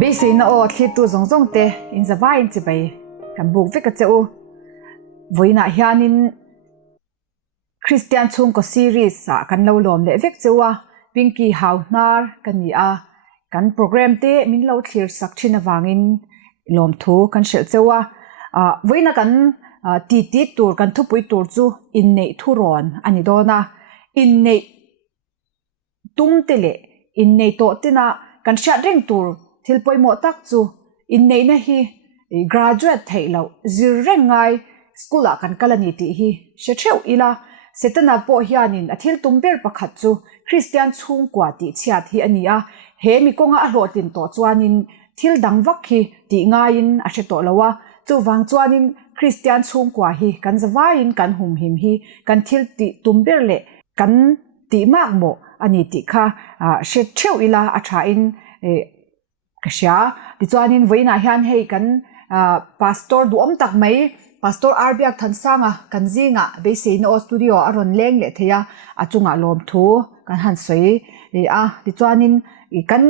bisi na o thli tu zong zong te in zawa in chi bai kan buk vek che u voina hianin Christian chung ko series sa kan lo lom le vek chewa pinky how nar kan ni a kan program te min lo thlir sak thina wangin lom thu kan shel chewa voina kan ti tur kan thu pui tur chu in nei thu ron ani dona in nei tum tele in nei to tina kan sha reng tur thil poi mo tak chu in nei na hi graduate thailo zir rengai skula kan kalani ti hi she theu ila setana po hianin athil tumber pakhat chu Christian chung kwa ti chiat hi ania he mi konga a hlotin to chuanin thil dangwak hi ti ngain a she to lawa chu wang chuanin Christian chung kwa hi kan zawain kan hum him hi kan thil ti tumber le kan ti mak mo ani ti kha she theu ila a tha in kasha ti chuanin voina hian hei kan pastor duam tak mai pastor arbiak thansanga kan zinga besin o studio aron leng le theya achunga lom thu kan han soi ti chuanin kan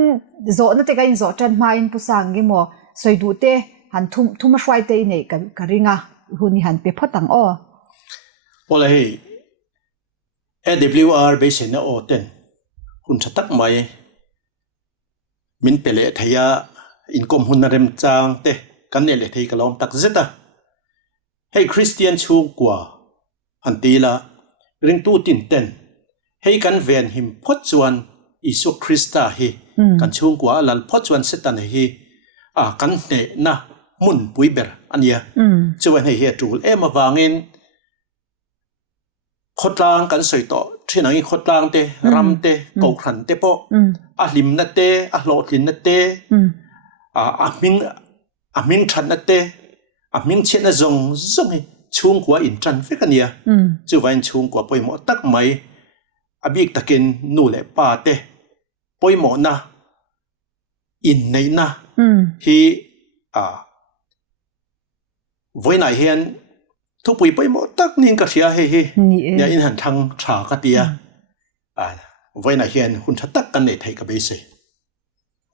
zo na te ka in zo tan ma in pusang ge mo soi du te han thum hrai te nei kan karinga huni han pe photang o ola hei AWR besin na o ten hun chatak mai min pele thaya inkom hunarem chang te kan ne le thei kalom tak zeta hey Christian chung kwa hantila ring tu tin ten hey kan ven him phot chuan Isu Krista hi kan chung kwa lal phot chuan setan hi kan ne na mun puiber ania chuan hei he tul ema wangin khotlang kan soi to thinangi khotlang te ram te ko khan te po a lim na te a hlotlin na te a ming than na te a ming chen na zong hi chung kwa in tran fekania chu vain chung kwa poimo tak mai abik takin nu le pa te poimo na in nei na hi voina hian thu pui poimo tak nin ka ria he ya in han thang tha ka tia voina hian hun thatak kan nei thei ka be se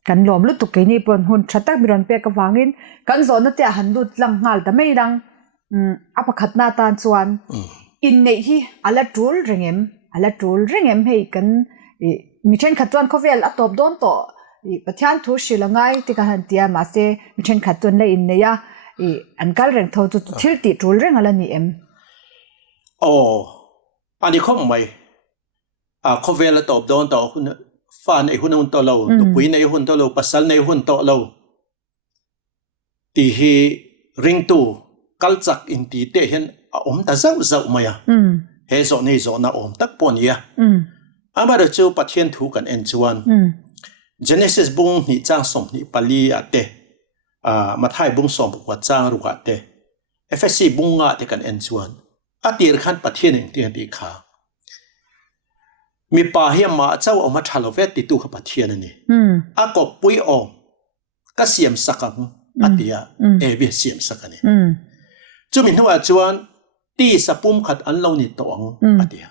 kan lom lu tu ke ni pon hun thatak miron pe ka wangin kan zo na te han lut lang ngal ta mai dang apakhat na tan chuan in nei hi ala tul rengem hei kan mi then khatwan khovel atop don to pathian thu shilangai ti ka han tia ma se mi then khatun le in neya an kal reng tho chu thil ti tul reng ala ni em ani khom mai khovel atop don to hun fan ei hun to lo tu pui nei hun to lo pasal nei hun to lo ti hi ring tu kalchak in ti te hen om ta zau maya he zo nei zo na om tak pon ya amara chu pathian thu kan en chuan Genesis bung ni chang som ni pali ate mathai bung som kwa chang ru ka te FSC bung nga te kan en chuan atir khan pathian eng ti kha mi pa hiam ma chau oma thalo vet ti tu kha pathian ani a ko pui om ka siam sakam atia evi siam sakani chu min huwa chuan ti sapum khat an lo ni tong atia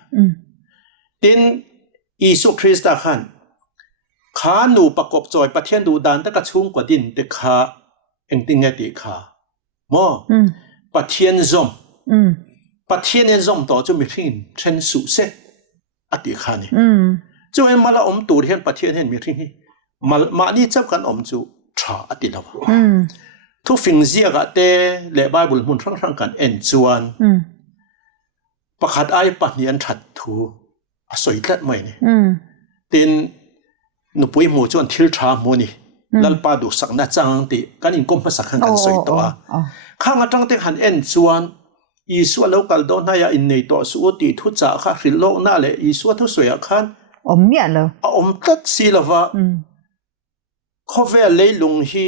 tin Isu Krista khan kha nu pakop choi pathian du dan ta ka chung kwa din te kha engting ati kha mo pathian zom to chu mi thin chen su se ati kha ni chu em mala om tur hian pathian hen mi thin hi mal ma ni chap kan om chu tha ati lawa thu fing zia ga te le bible mun rang kan en chuan pakhat ai pahnian that thu a soi tlat mai ni tin nu pui mo chuan thil tha mo ni lalpa du sakna chang ti kan in kom ma sakhan kan soi to khanga tang te han en chuan Isu local don na ya in nei to su ti thu cha kha hril lo na le Isu thu soya khan om mia lo om tat si lawa khovel leilung hi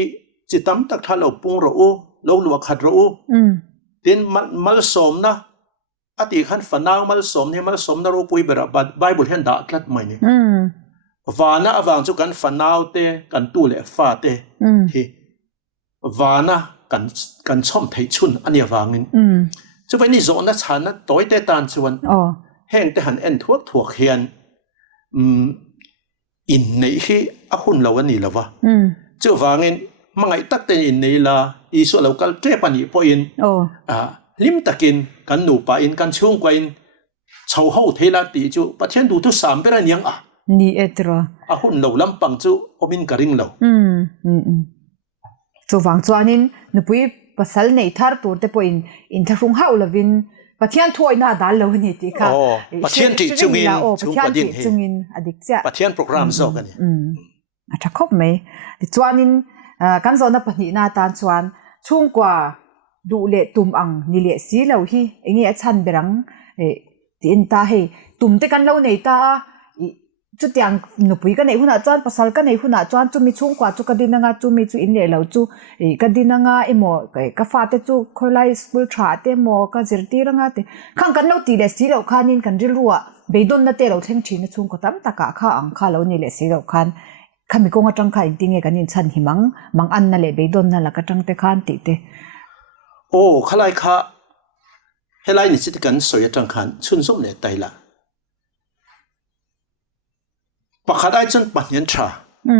chitam tak thalo pung ro u lo lu khat ro u tin mal som na ati khan fanaw mal som na ro pui bera bible hen da tlat mai ni wana awang chu kan fanaw te kan tu le fa te hi wana kan chom thei chun ani awangin chu vai ni zo na chana toy te tan chuan heng te han en thuak hian in nei hi a hun lo ani lawa chu wangin mangai takten in nei la isu local tre pani po in lim takin kan nu pa in kan chung kwa in chau ho thela ti chu pathian du tu sam pera niang ni etro a hun lo lampang chu omin karing lo chu wang chuanin nupui pasal nei thar tur te po in tharung hau lovin pathian thuai na dal lo ni ti kha pathian ti chungin pathian ti chungin adik cha pathian program zo kan a tha khop mai ti chuanin kan zona pani na tan chuan chung kwa du le tum ang ni le si lo hi engi a chan berang tin ta he tum te kan lo nei ta chu tiang nupui ka nei huna chuan pasal ka nei huna chuan chu mi chung kwa chu ka dinanga chu mi chu in le lo chu ka dinanga emo ka fa te chu kholai school tha te mo ka zirti ranga te khang kan lo ti le si lo khanin kan ril ruwa beidon na te lo theng thina chung ko tam taka kha ang kha lo ni le si lo khan khami ko nga tang kha intinge kanin chan himang mang an na le beidon na la ka tang te khan ti te khalai kha helai ni sit kan soya tang khan chun som le taila pakhatai chun panyan tha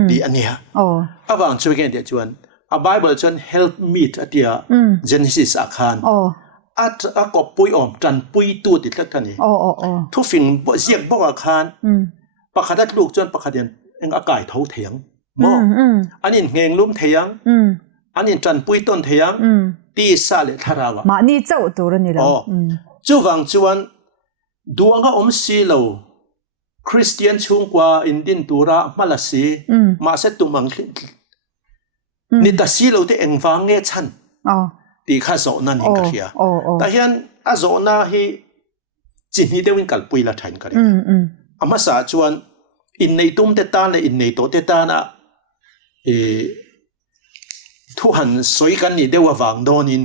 di ania awang chu gen de chuan a bible chun help meet atia genesis akhan at a ko pui om tan pui tu ti tlat kani thu fing bo ziak bo akhan pakhatat luk chun pakhaden eng akai tho theng mo anin ngeng lum theyang anin tan pui ton theyang ti sa le tharawa ma ni chau tur ni lo chu wang chuan duanga om si lo Christian chung kwa indin tura malasi ma se tumang ni ta si lo te engwang nge chan ti kha zo nan hi ka hia ta hian a zo na hi chin hi dewin kal pui la thain ka ri ama sa chuan in nei tum te ta le in nei to te ta na thu han soi kan ni dewa wang donin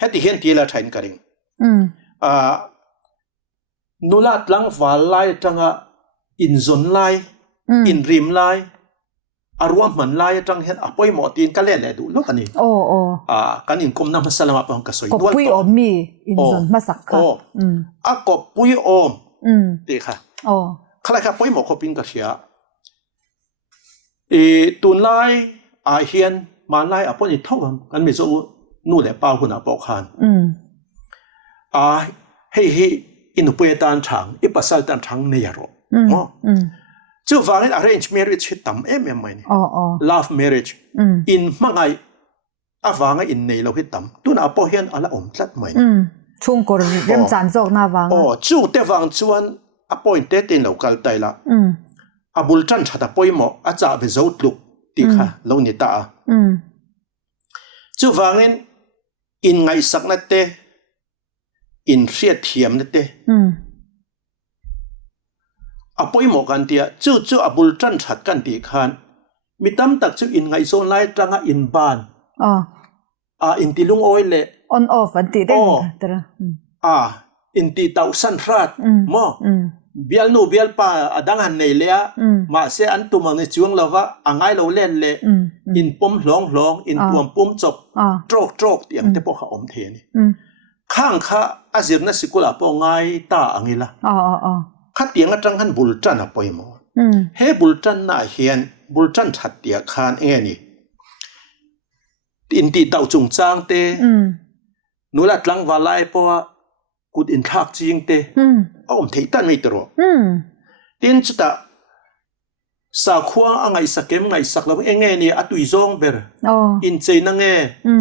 heti hian ti la thain ka ring nulat lang wal lai tanga in zon lai in rim lai arwam man lai tang hen apoi mo tin ka le du lo kani kan in kom na masalama pa ka soi ko pui om mi in zon masak kha a ko pui om ti kha khala kha poi mo ko pin ka sia tun lai a hian man lai apoi ni thawam kan mi zo nu le pa huna po khan hei in upwe tan thang I pasal tan thang ne yaro mo chu wangin arrange marriage hi tam em mai ni love marriage in mangai awanga in nei lo hi tam tuna po hian ala om tlat mai chung kor rem chan jok na wang chu te wang chuan appointed in local taila abul chan thata poimo acha be zot luk ti kha lo ni ta chu wangin in ngai sakna te in riat thiam na te apoi mo kan tia chu abul tran that kan ti khan mitam tak chu in ngai zon lai tanga in ban in tilung oil le on off an ti den tra in ti tau san rat mo bial nu bial pa adang han nei le ma se an tu mang ni chuang lawa angai lo len le in pom hlong in puam pum chop trok tiang te po kha om the ni khang kha azir na sikula po ngai ta angila kha tiang atang han bultan a poimo he bultan na hian bultan that tia khan ni in ti tau chung chang te nulat lang walai po kut in thak ching te om thei tan mai tro tin chuta sa khwa angai sakem ngai saklam enge ni atui zong ber in cheina nge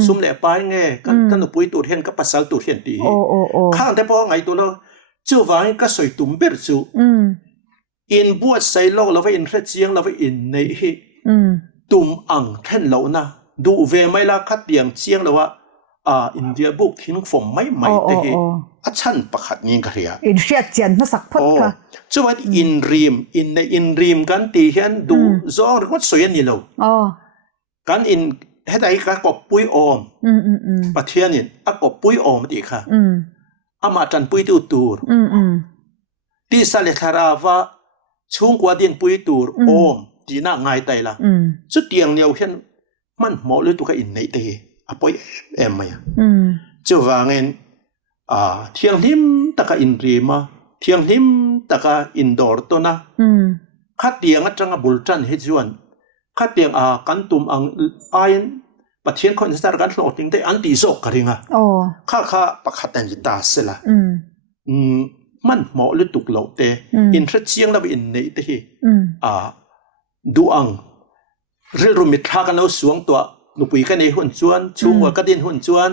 sum le pai nge kan pui tur hen ka pasal tur hen ti khang te po ngai tu lo chu wang ka soi tum ber chu in buat sai lo la in re chiang la in nei hi tum ang then lo na du ve mai la khat tiang chiang lo wa India book thin form mai te hi achan pakhat ni ka ria in riat chian ma sak phot ka chuan in rim kan ti hian du zor ko soyan ni lo kan in hedai ka ko pui om pathian in a ko pui om ti kha ama tan pui tu tur ti sale kharawa chung kwa din pui tur om ti na ngai tai la chu tiang liao hian man mo le tu ka in nei te apoi em maya chu wangin thiang lim taka in rima thiang lim taka indoor to na khat tiang atanga bultan he chuan ข้าเตียงกันตุ่มไอ้ประเทศคนสตาร์กันหลอกติงได้อันตีโซกกันริงข้าประคัดแต่จิตาเสละมันเหมาะหรือตุกเหล่าเตอินทรีย์เชียงแล้วอินในเตดูอังเรื่องรุมิตรากันแล้วสวงตัวนุปุยกันในหุ่นจวนช่วงว่ากันดินหุ่นจวน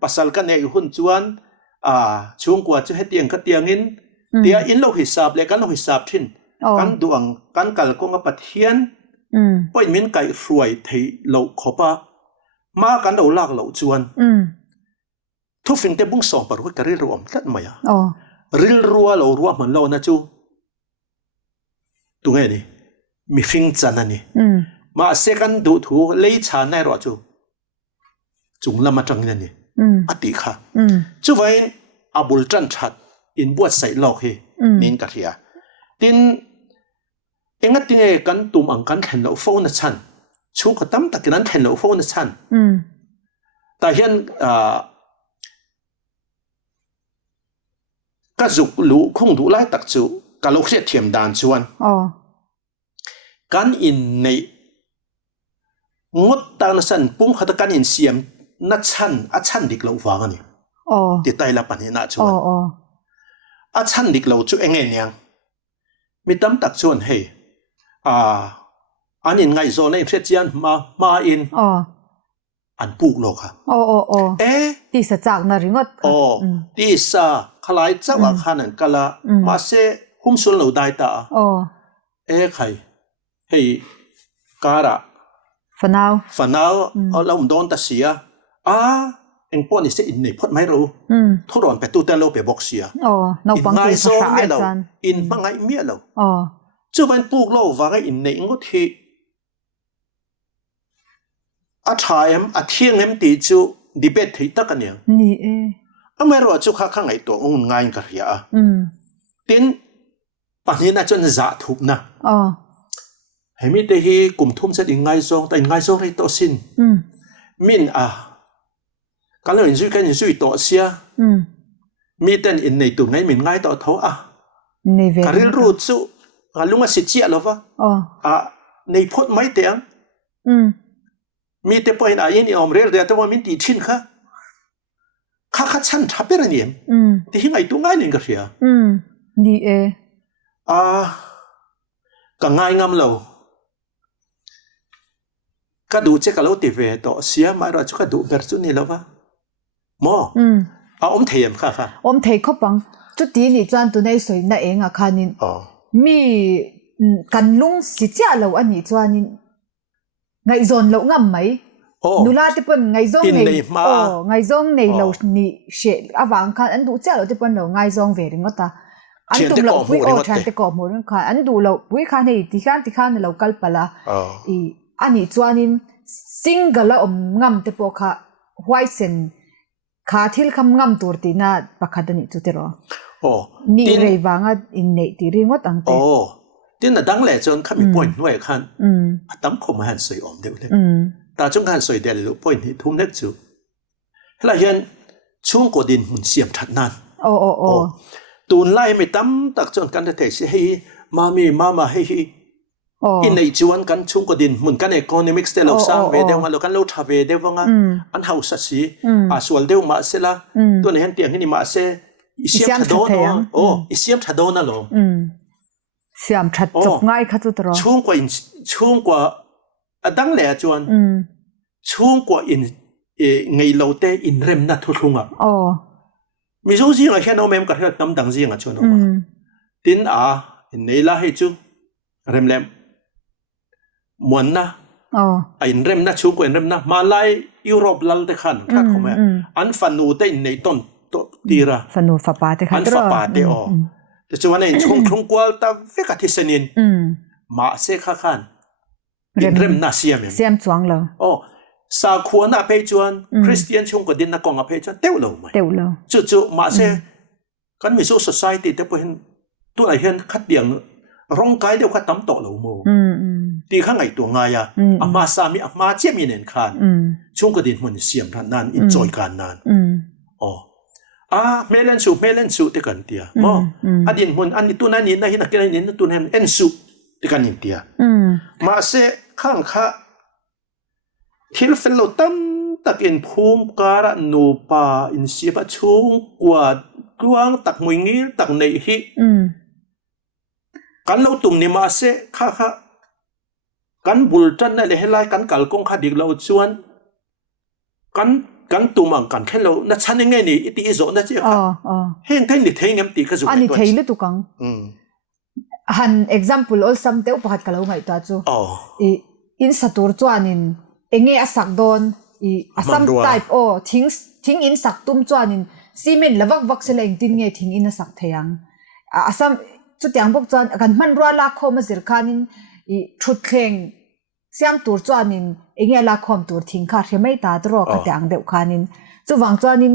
ปัสสาวะกันในหุ่นจวนช่วงกว่าจะให้เตียงก็เตียงอินเตียอินเราหิสาบเลยกันเราหิสาบทิ้นกันดูอังกันกัลกงกับปัทเทียนปอยมินไก่รวยที่เราขบมากันเราลากเราจวนทุกสิ่งที่บุ้งส่งปรุกระริรวมทัดไหมริลรัวเรารัวเหมือนเรานะจูตัวไงนี่มีฟิงจันนี่มาเสกันดูถูเลยชาในรอจูจุงละมาจังนี่อติค่ะจูไว้อาบุลจันชัดอินบวชใส่หลอกเฮนินกัทยาตินเองติงกันตุ่มอังกันเห็นเราโฟนชันชูขตั้มตะกินันเห็นเราโฟนชันแต่เห็นก็จุกรู้คงดูไล่ตักจูการลูกเสียเทียมดานชวนการอินในงดตานสันปุ่งขัดการอินเสียมนัดชันชันดิกเราฟังนี่ติดใจละปัญหาชวนชันดิกเราจูเองเนี่ยมีตั้มตักชวนเฮอันอินไงโซนในเสียจีนมาอินอันปุกโลกค่ะที่สจากนาริงก็ที่สาขลายเจ้าอาคารนั่นก็ละมาเสหุ้มส่วนเราได้ตาใครเฮ้ยการะฝันเอาเราโดนตัดเสียเอ็งป้อนนี่เสียอินนี่พอดไม่รู้ทุรนไปตู้แต่เราไปบอกเสียอินไงโซเมียเราอินบังไงเมียเราจู่วันปุกโลกว่าไงอินนี่งดที่ชายเที่ยงตีจูดีเบตที่ตะกันเนี่ยนี่ไม่รู้จู่ข้างไงตัวง่ายกันเหรอตินปัจจุบันจนจะถูกนะให้มีแต่ที่กลุ่มทุ่มเสด็จง่ายซองแต่ง่ายซองให้ตัวสิ้นมินการเล่นสู้กันสู้ตัวเสียมีแต่อินในตัวไงมินง่ายตัวเท่าการเรียนรู้สู้การลุงมาสิเจียหรอวะในพจน์ไม่เตียงมีแต่พอเห็นอานี่อมเรียลเดียวแต่ว่ามินตีชินค่ะข้าฉันทับเป็นอะไรเนี่ยที่หิ้งไอตัวง่ายหนึ่งก็เสียนี่ก็ง่ายงามเราก็ดูเจ้าก็เราติดเวทเสียมาเราจะก็ดูแบบจุดนี้แล้ววะมอมเทียมค่ะอมเทียมเขาบังจุดที่นี่จานตัวในสวยนั่นเองค่ะนินมีกันลุงสิเจ้าเราอันนี้จานินไงโซนเราง่ำไหมนูลาที่เป็นไงโซนไงโซนในเรานี่เชลอวังคันอันดูเจ้าเราที่เป็นเราไงโซนเวริงก็ตาอันดูเราวิชันที่ก่อหมดนั่นค่ะอันดูเราวิคันให้ที่ข้างเรากัลปละอันนี้จวนนินซิงเกิลเราง่ำที่พวกค่ะไวเซนขาทิลคำง่ำตัวตีน่าปากขัดนี่จุดเดียวนี่เรื่องว่างอินเนติริงว่าตั้งแต่ที่นั่นดังแหล่จนข้ามีป่วยด้วยคันตั้มคมหันสวยอมเดียวเลยแต่จงการสวยเดียวเลยป่วยที่ทุ่มเล็กจูเฮ้ยเห็นช่วงกอดินมันเสียมทัดนานตูนไล่ไม่ตั้มตักจนกันแต่เสียให้มาให้อินในจวนกันช่วงกอดินมันกันเอกอนมิกส์เดลสร้างเวเดวมาแล้วกันเราทำเวเดวงอันเฮาสัตสีส่วนเดวมาเสละตัวนี้เห็นเตียงที่นี่มาเสเสียมทัดโดนเสียมทัดโดนนั่นหรอเสียมชัดจบง่ายค่ะจุดรอช่วงกว่าดังแหล่จวนช่วงกว่าไงเราเตอินเร็มนัททุ่งมีช่วงที่เราแค่น้องแม่ก็แค่ตั้มดังสิ่งจวนออกมาตินในละให้จูเร็มมวนนะอินเร็มนะช่วงกว่าอินเร็มนะมาไล่ยุโรปลัลเตขันค่ะเขาแม่อันฟันูเตในต้นตีระฟันูฟ้าปาเตขันอันฟ้าปาเตแต่จวนในช่วงกว่าตาเฟกัติสนินมาเสกขันอินเร็มนะเสียมจวงเลยสาขวน่ะเพจวนคริสเตียนช่วงกว่าดินนักกองเพจวนเต้าเราไหมจู่มาเสกันมีโซเซตี้แต่พอเห็นตัวไหนเห็นขัดเดียงร่างกายเดียวขัดตั้มโตเราโม่ตีข้างไงตัวง่ายมาสามีมาเจียมีเนินคานช่วงกว่าดินมันเสียมทันนานอินจอยการนานเมลันสูเตกันเตียอดินมันอันนี้ตัวนั้นนี่นะฮินักเรียนนี่ตัวนั้นเอ็นสู ที่กันอินเดียมาเสข้างข้าทิลเฟลโลตั้มตักอินภูมิการะนูปาอินสีปะชุงกวาดกวางตักมวยงี้ตักในฮิกันเราตุ่มนี่มาเสข้ากันบุลจันนั่นเลยให้ไล่กันกัลกงข้าดิกเราชวนกันตุ่มอังกันแค่เรานัดชั้นยังไงนี่อิติอิโซนัดเจ้าเห็นกันนี่เทงเอ็มตีก็สุดอันนี้เทยเลยตุกังหัน example all some เตอุปหัดกันเราไงตัวจูอินสตูร์จวนินเองเงอสักโดนsome type ทิ้งอินสักตุ้มจวนินซีเมนต์ละวักเสลงตินเงทิ้งอินสักเทียงsomeจุดอย่างพวกจวนกันมันรัวลาคอมาสิรคานินชุดเคงเสียมตัวจวนินเองเงลาคอมตัวทิ้งขาดเไม่ตาตรอกแต่อังเดียวคานินจุวังจวนิน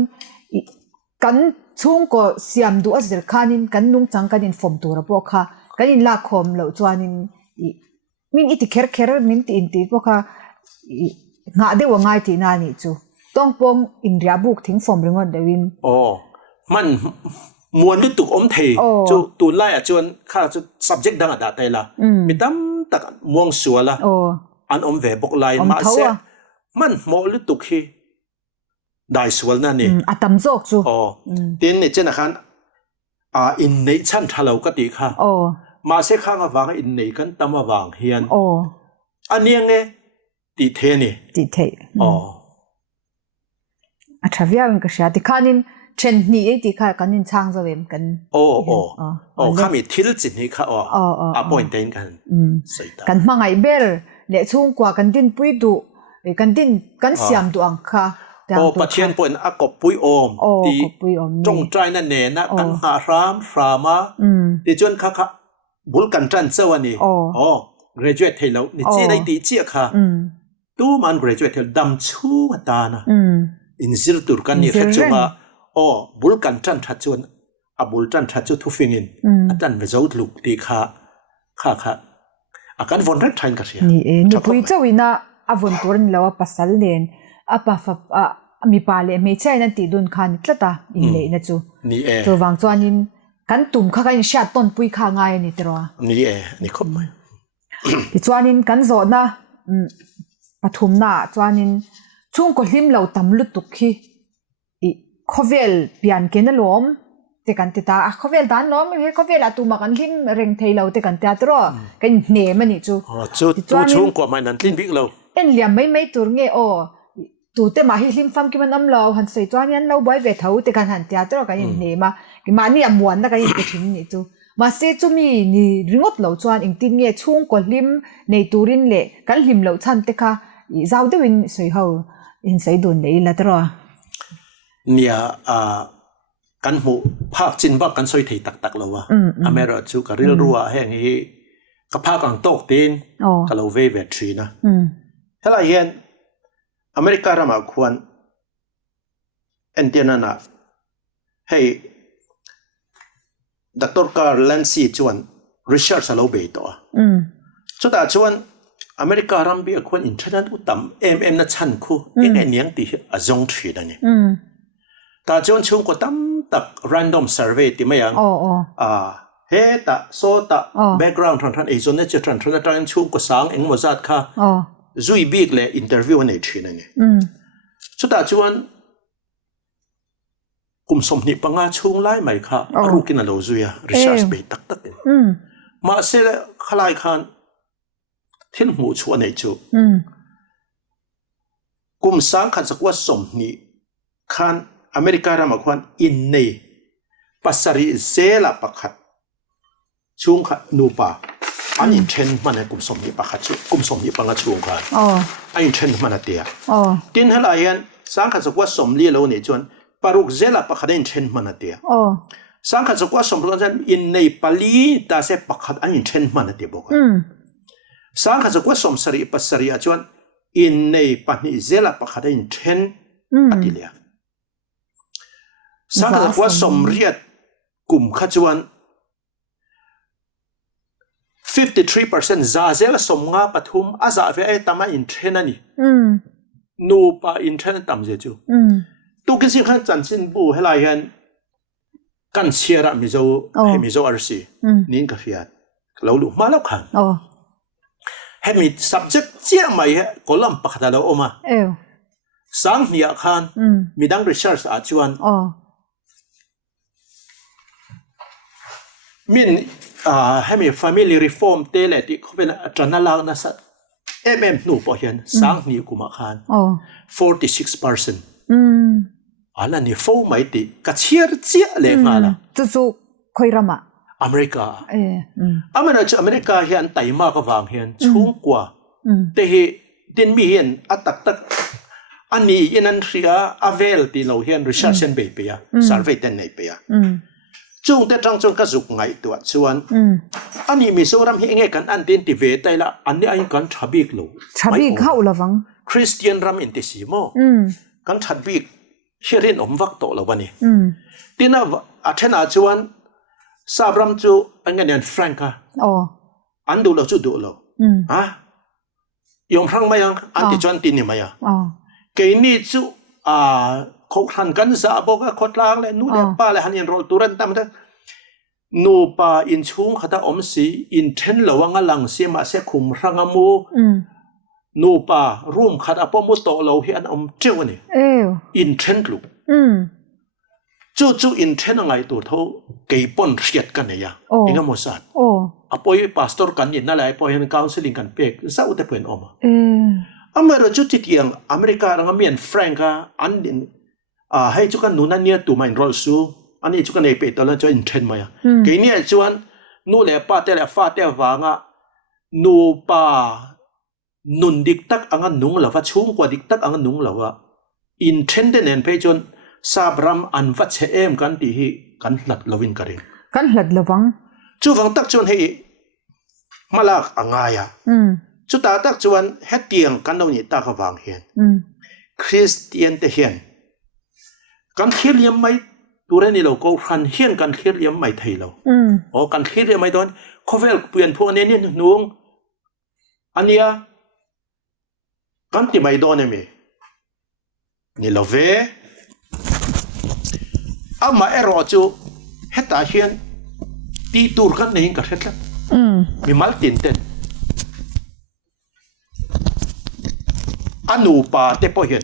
กันช่วงก็เสียมดูอัสิรคานินกันนุ่งจังกันอินฟอมตัวระบบค่ะกันอินลาคอมเหล่าจวนินมินอิติเคร์มินติอินติพวกค่ะงาเดียวง่ายที่นานี่จูต้องปองอินเดียบุกทิ้งฟอมเรื่องเดวินมันมวนด้วยตุกอมเทจูตุไล่จวนข้าจะ subject ดังอะไรแต่ละมีตั้มตักม่วงสัวละอันอมเวบกไลมาเสมันโมลุตุกฮีได้สัวนั่นนี่ตั้มโจกจูเดี๋ยวนี้เจ้าหน้าที่อินในชั้นทะเลก็ดีค่ะมาเสข้างวางอินในกันตั้มวางเฮียนอันนี้ไงตีเทนี่ตีเทอัฐวิยามันก็เสียที่ขานินเช่นนี้ที่ขากันนินช่างจะเวมกันข้ามีทิลจิตนี่ค่ะปอยน์เต็นกันมาไงเบลเละช่วงกว่ากันดินปุยดุกันดินกันเสียมดุอังค่ะประเทศปนกบปุยอมตีจงใจนั่นเองนะกันหารามฟรามาตีจนค่ะบุลกันจันเซวันนี้graduate ให้เรานี่จีในตีเจียค่ะตู้มัน graduate ให้ดำชูตานะอินซิลตุร์กันนี่แค่จังว่าบุลกันจันทัดจวนบุลจันทัดจวนทุฟิงินอาจารย์ไม่จะอุดลุกตีค่ะอาการวนรักทันกันเสียนี่เองนี่พูดเจ้าวินาวนตัวนี้แล้วปัสสาวะเด่นป่ะมีปาเลไม่ใช่นั่นตีดุนขันตละตาอินเลยนะจูนี่เองตัววางจวนินกันตุ่มข้ากันชาต้นปุยข้าง่ายนี่ตัวนี่เองนี่ครบไหมที่จวนินกันโซนะปฐุมน่ะจวนินช่วงก็หิมเราตำลุตุกขี้โคเวลเปลี่ยนเกณฑ์ล้อมแต่กันติดตาโคเวลด้านล้อมไม่ใช่โคเวลตัวมากันหิมเร่งเทเราแต่กันติดตากันเหนื่อยมันนี่จูตัวช่วงกว่ามันนั่นลิ้นบิ๊กเราเอ็นเลี้ยมไม่ตัวเงี้ยตัวแต่มาหิมฟังกี่มันน้ำเราหันใส่จวนินเราไว้เวทเอาแต่กันหันติดตากันเหนื่อยมานี่อ่ะม้วนนะกันยังไปถึงนี่จูมาเสียจุมีนี่ริงอดเหล่าจวนอิงติงเงี้ยช่วงก็ลิมในตูรินเล่กันลิมเหล่าชันเตค่ะเจ้าเดวินสวยเขาอินไซด์โดนเลยละตัวเนี่ยกันหูภาคจินว่ากันสวยถี่ตักแล้ววะอเมริกาจูการิลรัวแห่งนี้กับภาคกลางโตกตีนกับเราเวทรีนะเฮ้ยเห็นอเมริกาเรามาควรเอ็นเดียนน่ะให้ดร.การ์แลนซีชวนรีเสิร์ชเราเบย์ตัวสุดท้ายชวนอเมริการัมบีคนอินเทอร์เน็ตอุตตมนัดชั้นคู่ยังไงเนี่ยตีอาจงถือได้เนี่ยแต่ชวนช่วงก็ตั้มตัก random survey ที่ไม่ยังเฮตะโซตะ background ทันไอโซนเนี่ยจะทันช่วงก็สังเอ็งมาจัดค่ะจุยบีกเลยอินเตอร์วิวเนี่ยถือได้เนี่ยสุดท้ายชวนกุมสมนิปังอาช่วงไล่ไหมค่ะรู้กินอะไรจุยรีเสิร์ชไปตักมาเสร็จขลายขันที่หูชวนในจูกุมสังขันสักว่าสมนิขันอเมริกาเรามาควันอินในปัสสริเซลปักขัดช่วงขัดนูปาอันอินเทนมันในกุมสมนิปักขัดช่วงกุมสมนิปังอาช่วงขันอันอินเทนมันเดียดินให้ลายันสังขันสักว่าสมลีเราเนี่ยจวนปารุกเซลปักขัดอินเทนมันเดียสังขันสักว่าสมรู้จันอินในปาลีตาเซปักขัดอันอินเทนมันเดียบอกสังขันสักว่าสมสริปัสสริอาจวนอินในปานิเซลปักขัดอินเทนอัติเลียสังกัดว่าสมเรียดกลุ่มขจวน53% ซาเซลสมงาปฐุมอาซาเวไอตามาอินเทรนนี่นูปาอินเทรนตามเจจูตุกิสิขันจันสินบูเฮลายกันกันเชียร์มิโซเฮมิโซอาร์ซีนินกาฟิอัด เราลูมาแล้วค่ะให้มี subject เจ้าใหม่ฮะก็ลำปักตาเราออกมาสังเหียคันมีดัง research อาจวนมินให้มี family reform เตเลติเขาเป็นจันทร์ลางนะสัตหนูพอเห็นสังเหียกุมาคัน46%อะไรนี่ฟูไม่ติกัจเชียร์เจ้าเลยมาละจู่ๆคุยรำอ่ะอเมริกาอเมริกาเห็นไต่มากกว่าเห็นชุ่มกว่าแต่เห็นดินมีเห็นอัตตักอันนี้ยันนั้นเสียอเวลที่เราเห็น research เบย์survey แต่ไหนเปียจุงแต่จังจงก็สุกไงตัวส่วนอันนี้มีส่วนรำเห็นไงกันอันดินที่เวทได้ละอันนี้อันกันชับิกลูชับิกเข้าละฟังคริสเตียนรำอินติสิโมกันชับิกเชื่อเรื่องอมวักโตละวันนี้ที่น่าอาเทนาส่วนซาบรัมจูอันเงี้ยเนี่ยแฟรงก์อันดูเราจูดูเรายงพรังมายังอันที่จวนตีนี่มายังเกนี่จูเขาขันกันซาบอกว่าขดล้างเลยนู่นเนี่ยป้าเลยฮันยันรอตุรันตามนั้นนูป้าอินชุงขัดอมสีอินเทนระวังหลังเสียมาเสคุมรังมูนูป้าร่วมขัดอปมุตโตเราเห็นอมเจ้านี่อินเทนลูกจู่อินเทนอะไรตัวเขาเกี่ยปนเสียดกันเนี่ยยังงั้นมั่วสัตอพอยพาสตอร์กันยินนั่นแหละพอยให้คาวน์ซิลิงกันเป๊กซาอุตเปนออกมาอเมริกาจุดที่ยังอเมริกาเราเมียนแฟรงก์อันดินให้จุกันนู่นนั่นเนี่ยตัวมันรอสูอันนี้จุกันในเปตอแล้วจะอินเทนมาเกี่ยเนี่ยจวนนู่นแหละป้าแต่ละฟ้าแต่วางนูป้านุนดิกตักอังนุ่งเหล่าว่าชุ่มกว่าดิกตักอังนุ่งเหล่าว่าอินเทนเดนเนนไปจนซาบรัมอันวัชเอมกันที่กันหลัดลวินกันเองกันหลัดลวังจู่ฟังตักจวนให้มาลากอ่างายจู่ตาตักจวนเฮตเตียงกันเราเนี่ยตากวางเห็นคริสเตียนเตเห็นกันเขียนยังไม่ตัวนี้เราก็คันเห็นกันเขียนยังไม่ไทยเรากันเขียนยังไม่โดนเขาเวลเปลี่ยนพวกนี้นี่นุ่งอันนี้กันที่ไม่โดนเนี่ยนี่เราเวอามาเอรอจูเฮตาเฮียนตีตูร์กันเนี่ยกันเฮ็ดละมีมัลตินเตนอนุปาเตปเฮียน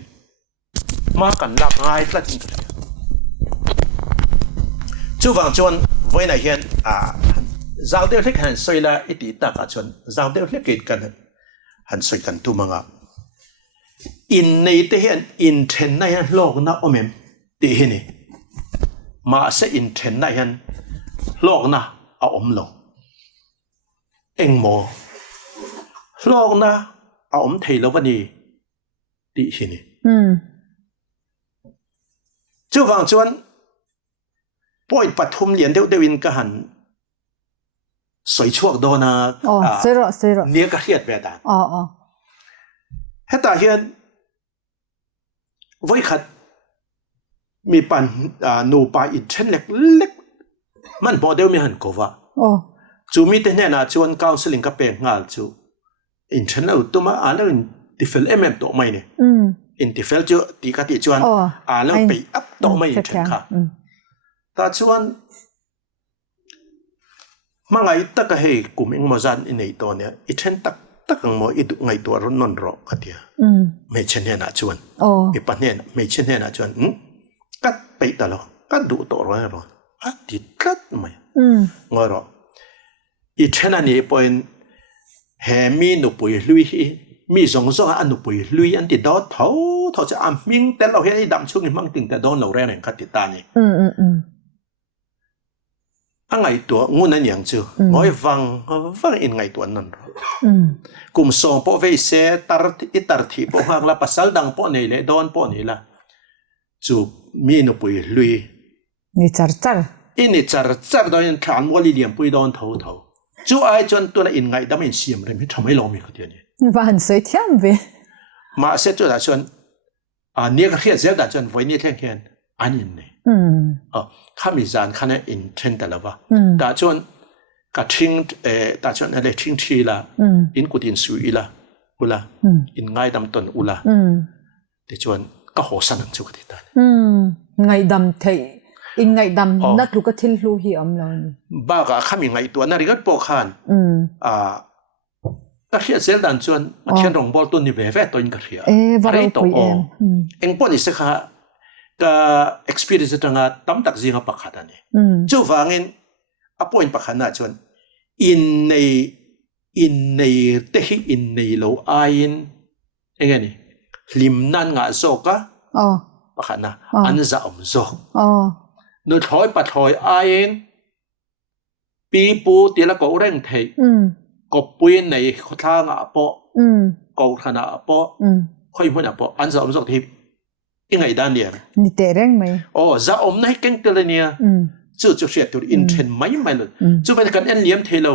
มากันลักง่ายละจริงจูฟังจวนไว้ในเฮียนจาวเดียวเล็กหันสวยละอิติตากาจวนจาวเดียวเล็กเกิดกันหันสวยกันตัวมังอ่ะอินในเตเฮียนอินเทนในโลกน่ะอเมมตีเฮียนี่มาเสียอินเทนได้ยันโลกนะเอาอมลงเอ็งโมโลกนะเอาอมเทลวันนี้ดีสินี่จู่ฟังจวนป่วยปฐุมเหรียญเดวินกหันสวยช่วงโดนาเสียเนี้ยก็เรียดแบบนั้นให้ตาเฮียนไว้ขัดมีปันนูปาอินเทนเล็กมันโมเดลมีหันกว่าจูมีแต่เนี่ยนะจวนคาวน์ซิลิงกับเป็นงานจูอินเทนเอาตัวมาแล้วที่เฟลตัวไม่เนี่ยอินที่เฟลจูตีกัดจวนแล้วไปอัพตัวไม่อินเทนค่ะแต่จวนมาไงตักให้กลุ่มอิงมาจันอินในตัวเนี่ยอินเทนตักงโมอิดุไงตัวรนนรอกัดเดียไม่เช่นเนี่ยนะจวนมีปันเนี่ยไม่เช่นเนี่ยนะจวนกัดไปตลอดกัดดูตัวร้อยร้อยติดกัดไหมงอรออีเช่นนี้พอเฮมีนุปุยลุยมีสองอันนุปุยลุยอันติดดอเท่าจะมิงแต่เราเห็นไอ้ดำช่วงนี้มั่งติงแต่โดนเราแรงกัดติดตานี่อันไงตัวงูนั่นอย่างจู่งอยฟังอินไงตัวนั้นกลุ่มสองพอเวเสตาร์ทีพอหางละภาษาดังพอนี่เลยโดนพอนี่ละจู่มีนุปุยลุยนี่จัดอินนี่จัดโดยฐานวอลลีเดียมปุยโดนเท่าจู่ไอ้จนตัวนั้นอินไงดำเป็นเสียมเลยไม่ทำให้เรามีคนเดียวนี่บ้านสวยเที่ยมเวมาเสร็จจุดนั้นจนเนี่ยก็เรียกเสียดจนไว้เนี่ยแค่อันนี้เนี่ยข้ามีจานข้าเนี่ยอินเทนแต่ละว่าแต่จนก็ทิ้งแต่จนอะไรทิ้งทีละอินกุดินสุยละอุละอินไงดำต้นอุละแต่จนก็หัวสั่นจู่กันที่ตาไงดำเท อิงไงดำนัดลูกก็ทิลลูฮีอมลอนบ้ากะข้ามีไงตัวนาฬิกาปอขันก็เชียเซลดันจวนเชียนรองบอลตัวนี้เว่ตัวนี้ก็เชียอะไรตัวเอ็งปนิสค่ะก็ experience ต่างกันตั้มตักจิงกับปักขัดนี่จู่ฟังเงินอพอยปักขัดน่ะจวนอินในเตหิอินในโลอายินเอ็งนี่ลิมนันงาโซกะปักขัดน่ะอันจะอมโซนุถอยปัดถอยอายินปีปูตีละก็เร่งเทก็ปุยในข้างอ่ะปอก็ขนาดปอค่อยมันอ่ะปออันจะอมโซทิพยังไงด้านเนี่ยนี่เตะเร่งไหมจะอมในเก่งตัวเนี่ยจู่เสียตัวอินเทรนไม่เลยจู่เป็นการเอ็นเลี้ยมเทโล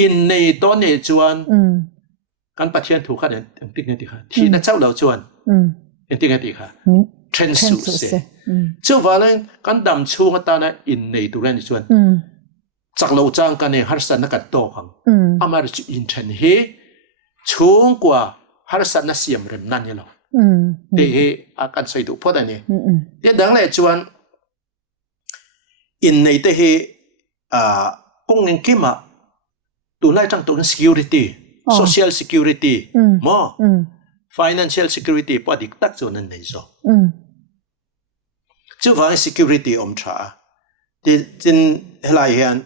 อินในตอนนี้จวนการปัจเจียนถูกขัดอย่างติ๊กเนี่ยดีค่ะที่นั่นเจ้าเราจวนอย่างติ๊กเนี่ยดีค่ะเทรนสุเสจู่ว่าเลยการดำชูงตาเนี่ยอินในตัวเรนจวนจากเราจ้างกันเนี่ยฮัสซันนักโตขังอามาร์อินเทรนเฮชูงกว่าฮัสซันนักเสียมเริ่มนั่นเนี่ยเราเดี๋ยวอาการใส่ดูพอได้เนี่ยเดี๋ยวดังเลยจวนอินในเดี๋ยวกงเงินกี่มาตัวไล่จังตัว security social security มั้ง financial security พอดีตักจวนนั่นเลยจ้ะจู่ว่า security อมชาที่จริงเฮลัยเห็น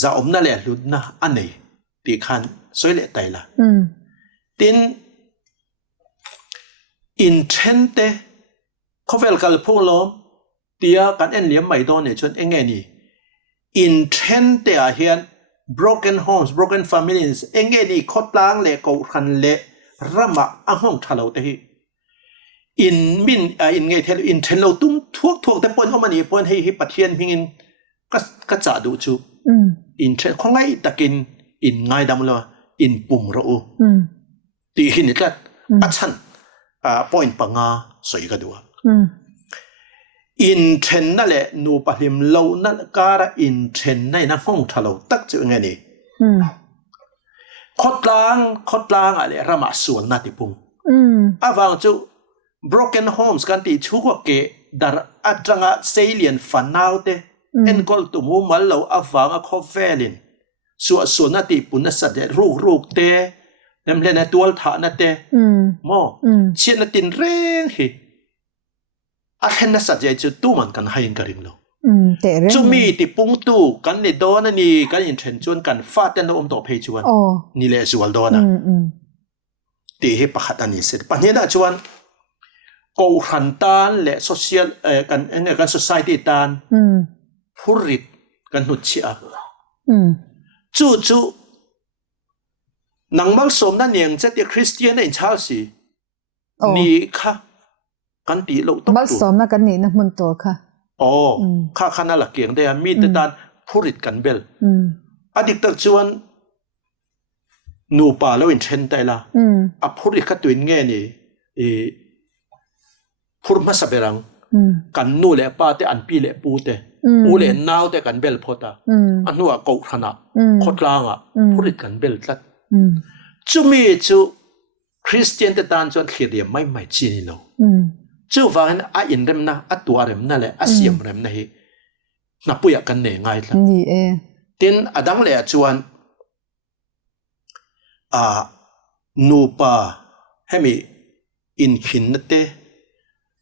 จะอมนั่นแหละลุดนะอันนี้ที่ขันสวยเละไตละที่อินเทนเตเขาเวลกัลพูลมเดียกันเอ็นเลี้ยมไม่โดนเนี่ยจนเองไงนี่อินเทนเตอาเฮียน broken homes broken families เองไงนี่ขดล้างเละกูขันเละระมาอ่างห้องทะเลาะเตะอินมินอินไงเทลอินเทนเราตุ้มทุกแต่ปนเอามันนี่ปนให้ปัจเจียนพิงินก็จะดูจูอินเทนของไงตะกินอินไงดำเลยอินปุ่มเราตีหินนี่แหละอัดชันpoint ปังอาสวยกันดูอินเทนนั่นแหละนูปะลิมเรานั่นการอินเทนในนักห้องทะเลาะตักจะไงนี่ขดล้างอะไรรามาส่วนนาติปุงวางจู broken homes กันที่ชุกว่าเกดาร์อัตรังเซเลียนฟันนาวเตเอ็นกอลตุมูมัลเราวางคอเฟลินส่วนนาติปุนนัสเดรูกเตเต็มเลยนะตัวท่านั่นเตมอเช่นนั่นตินเร่งฮีอาเห็นนัสเดจุดตู้มันกันให้กันริมเราจุมีติปุงตู้กันในโดนนี่กันยินเทนจวนกันฟาดแต่เราตัวเพจวนนี่แหละส่วนโดนนะตีให้ประคัดอันนี้เสร็จปัจจุบันจวนกูหันตานและโซเชียลกันsociety ตานผู้ริดกันหุดเชียจู่นังมัลสมนั่นเองจะเดียคริสเตียนในชาวสินี่ค่ะกันตีเราต้องมัลสมนั่นกันนี่นะมันตัวค่ะข้าขนาดหลักเกียงได้มีแต่ด้านผู้ริดกันเบลอดีตตักจวนนูป่าแล้วอินเทนได้ละผู้ริดขัดตัวเงี้ยนี่พูดมาสับเรังกันนู่นแหละป้าแต่อันปีเละปูเตอูเล่นนาวแต่กันเบลพอตาอันนู้นก็ขนาดขดล่างผู้ริดกันเบลตัดจู่มีจู่คริสเตียนแต่ตานจวนเขียดไม่จีนี่เราจู่ว่าเห็นอินเรมนะตัวเรมนั่นแหละเสียมเรมนะฮีนับปุยกันเนี่ยง่ายละเต็นดังเลยจวนนูป่าให้มีอินขินนั่นเต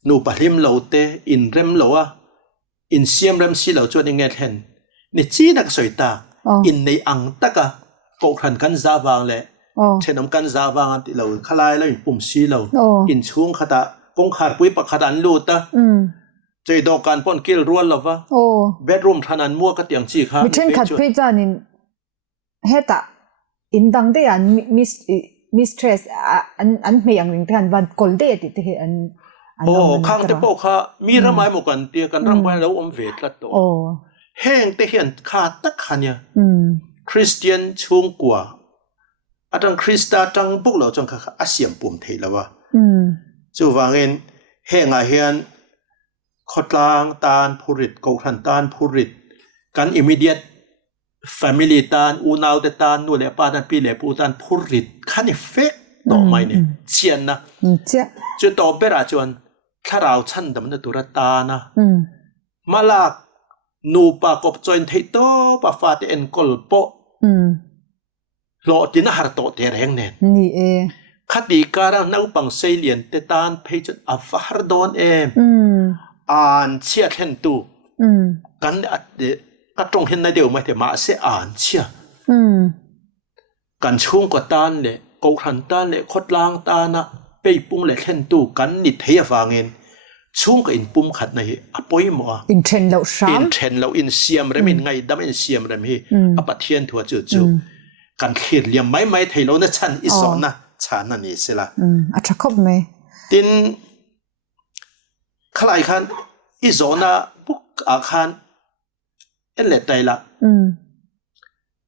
นูป่าริมเหลาเตอินเรมเหลาอินเสียมเรมสีเหลาจวนยังไงเห็นนี่จีนักสวยตาอินในอังตะกะก็ขันกันซาบางเลยเช่นน้ำกันซาบางที่เราขลายแล้วปุ่มสีเราอินช่วงขดากงขาดปุยปักขดันลูตะใจดอกการป้อนกิลรัวหรอวะเบดรูมทานันมัวก็เตียงจีค่ะมิเช่นขัดพิจานินเฮตาอินดังเดียนมิสเทรสอันไม่อย่างหนึ่งที่อันวันกอลเดติที่อันข้างเตปโอค่ะมีระไม้หมกันเตียกันรำไว้แล้วเวทละตัวแห้งแต่เห็นขาดตักขันเนี่ยคริสเตียนช่วงกว่าอาจารย์คริสตาจังพวกเราจังค่ะอาเซียมปุ่มเทแล้ววะจู่ว่าเงินแห้งเฮียนขดล้างตานผู้ริดกูขันตานผู้ริดกัน immediate family ตานอูนาวแต่ตานนู่นแหละป้าตานพี่แหละปูตานผู้ริดขันเอฟเฟกต่อไม่เนี่ยเชียนนะจะต่อเบราจวนถ้าเราชั้นแต่มันตัวตานะ มาลากนูปากบจอยเทโตปะฟาเตเอ็นกอลโปโลจินะฮาร์โตเตแรงเนนนี่คดีการะนักปังเซเลียนเตตานเพจอัฟฮาร์ดอนอ่านเชียเทนตูกันอัดเดก็ตรงเห็นในเดียวไม่แต่มาเสียอ่านเชียกันช่วงกตานเลยกูขันตานเลยคดล้างตานะไปปุ่งเลยเทนตูกันนิดเฮียฟังเงินช่วงก็อินปุ่มขัดในอปอยมัวอินเทรนเราซ้ำอินเทรนเราอินเซียมเรมินไงดำอินเซียมเรมิอปัทเทียนทัวจู่กันเขียนเลียมไม่ไทยเราเนี่ยฉันอิสอนะฉันนั่นนี่สิละอัชคบไหมตินขลายขันอิสอนะบุกอาขันเอ็นเล็ดใจละ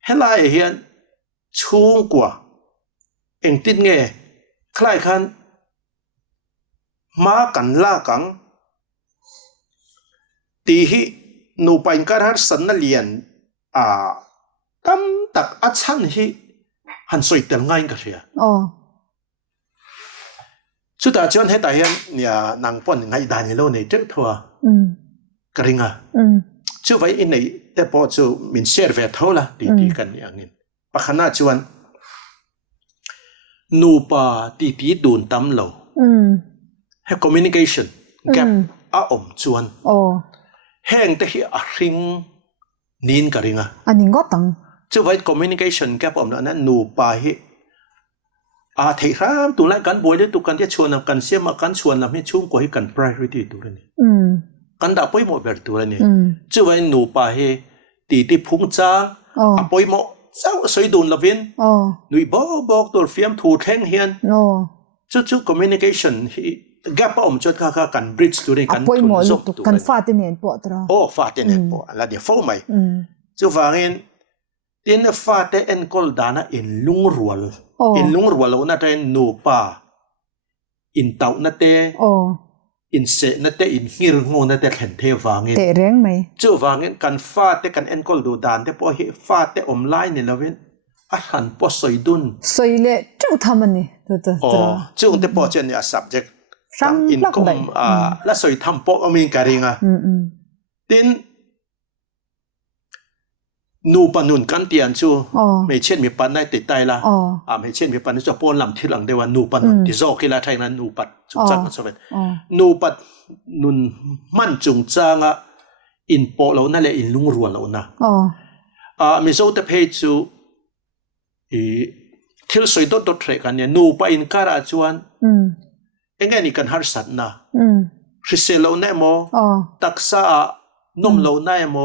เฮลายเฮียนช่วงกว่าเอ็งติดเงี้ยขลายขันมากันล่ากังตีหินูไปกันหาสันนเลียนตั้มตักอัดชันหิหันสวยเต็มง่ายกันเชียสุดท้ายจนให้ตายเนี่ยนางป้อนไงด่านนี่โลนี่เจ็บทัวกระริงช่วยอินในแต่พอจะมินเชอร์เวทเท่าละตีกันอย่างนี้ปะขณะจวนนูปาตีดูนตั้มเราให้ communication gap จวนแห้งแต่ที่ริงนินกระริงอันนี้ก็ตั้งช่วย communication gap นั้นนูปาให้เทครามตัวแรกกันบวยได้ตัวกันที่ชวนกันเสียมากันชวนเราให้ชุ่มกว่าให้กัน priority ตัวนี้กันด่าป่วยหมดแบบตัวนี้ช่วยนูปาให้ตีพุ่งจ้างป่วยหมดเจ้าสวยดุนละวินนุยบอกตัวฟิล์มถูกแทงเฮียนจู่ communication gap จุดข้ากัน bridge ตัวนี้กันป่วยหมดกันฟาดเนียนปวดตราฟาดเนียนปวดแล้วเดี๋ยวฟ้องไหมจู่ฟังเองที่นี่ฟาดเอ็นกอลดานะอินลุงรัวลอินลุงรัวลนั่นเป็นนูปาอินเต่านั่นเตอินเสนั่นเตอินหิร์งนั่นเตเห็นเทฟังเองเตะแรงไหมจู่ฟังเองกันฟาดกันเอ็นกอลดูดานแต่พอเหฟาดอมไลน์นี่ละเว้นอาหารพอสวยดุนสวยเลยจู่ทำมันนี่จู่แต่พอเจนี่ subject อินคอมและสวยทำพอมีการิงดินนูปนุนกันเตียนชูไม่เช่นมีปันได้ติดใจละไม่เช่นมีปันจะป้อนลำที่หลังเดียวนูปนุนที่โซกิลาไทยนั้นนูปัดจุงจังนะสวัสดิ์นูปัดนุนมันจุงจังอินโปเรานั่นแหละอินลุงรัวเรานะมีโซแต่เพจชูทิลสวยดดเทรกันเนี่ยนูปอินการาจวนเอ็งนี่กันฮาร์สัตนะคริสเซลเราเนี่ยโมตักษานมเราเนี่ยโม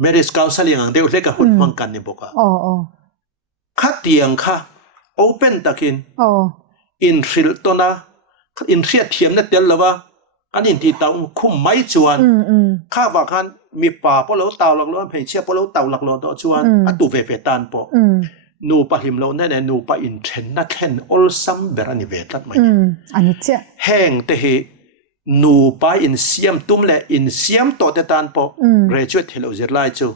เมริสกาวซาลียงเดียวเล็กกับหุ่นมังกันนี่บอกข้าเตียงค่ะโอเปนตะกินอินฟิลตัวนะอินเสียเทียมนั่นเดียวละวะอันนี้ที่ตาคุ้มไม่จวนข้าว่ากันมีป่าพอเราเต่าหลักล้อเพย์เชียพอเราเต่าหลักล้อตัวจวนอัตุเวเวตันปอนูปะหิมเราแน่ๆนูปะอินเทนนักเห็นอลซัมเบรันิเวตัดไหมอันนี้เจ้าแห้งแต่เหนูปาอินเซียมตุ้มและอินเซียมต่อแต่ตานปอเรจวดเทโลเจอร์ไลจู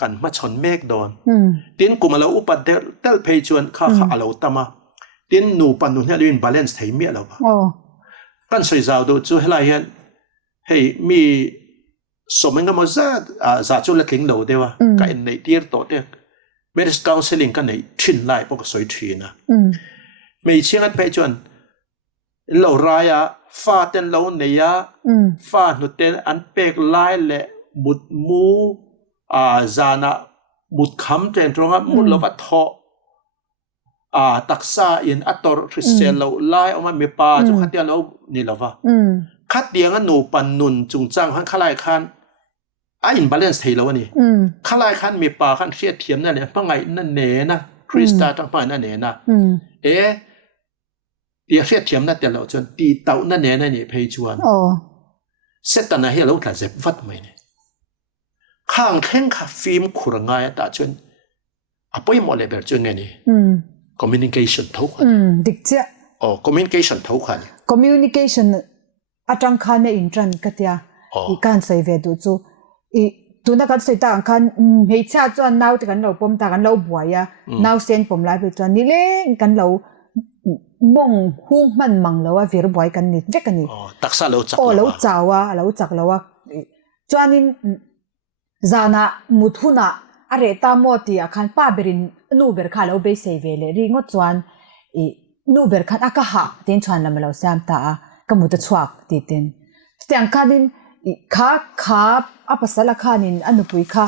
กันมาชนเมกดอนตินกุมาเราอุปเดลเตลเพจวนข้าอาเราตามาตินนูปันนูเนี่ยดูอินบาลานซ์ไทยเมียเราปะกันสวยจาวดูจูเฮลัยเห็นเฮ้ยมีสมัยงั้นมาจะจูเล็กลิงเราเดียวกันในเดียร์ต่อเดียเบสกาวเซลิงกันในทินไลปก็สวยทีนะไม่เชื่อกันเพจวนเรารายฟาเต็นเราเนี่ยฟาหนุเต็นอันเป็กไล่เละบุดมูจานะบุดคำเต็นตรงนั้นมุดเราวัดทอตักษาอินอัตตอร์คริสเซลเราไล่ออกมามีป่าจุขัดเดียเรานี่ละวะขัดเดียงหนูปันนุนจุงจังขันขลายขันอินบาลานซ์ไทยแล้ววะนี่ขลายขันมีป่าขันเสียเทียมนั่นเนี่ยพังไงนั่นเนนะคริสตาตั้งไปนั่นเนนะเดี๋ยวเสียเทียมนั่นเดี๋ยวเราจนตีเต่านั่นเนี่ยนั่นนี่เพย์จวนเสร็จตอนนั้นเราถ้าเจ็บวัดไหมเนี่ยข้างแข้งข้าฟิล์มขุรง่ายแต่จนป่วยหมดเลยแบบจนไงนี่ communication เท่ากันดิกเจ้าcommunication เท่ากัน communication อาจารย์ข้าในอินทรันก็เดียอีการใส่เวดูจูตัวนักการใส่ต่างกันเฮียชาจวนน่าวแต่กันเราปมต่างกันเราบ่อยน่าวเซนปมไล่ไปจวนนี่เล่กันเรา มงหุ่งมันมังแล้วว่าวิรบอยกันนิดเด็กกันนี่ตักซาเราจักแล้วจ้าวะแล้วจักแล้วว่าจวนนินจานะมุทุนะอะไรตามมอตีอาคันป้าเบรินนูเบอร์ข้าเราไปเซเวเลริงอจวนนูเบอร์คันอากาฮะเต็นชวนลำเราเสียมตากมุตชวักติเต็นแต่อันคันินข้าอัปสละคันินอันนุปุยข้า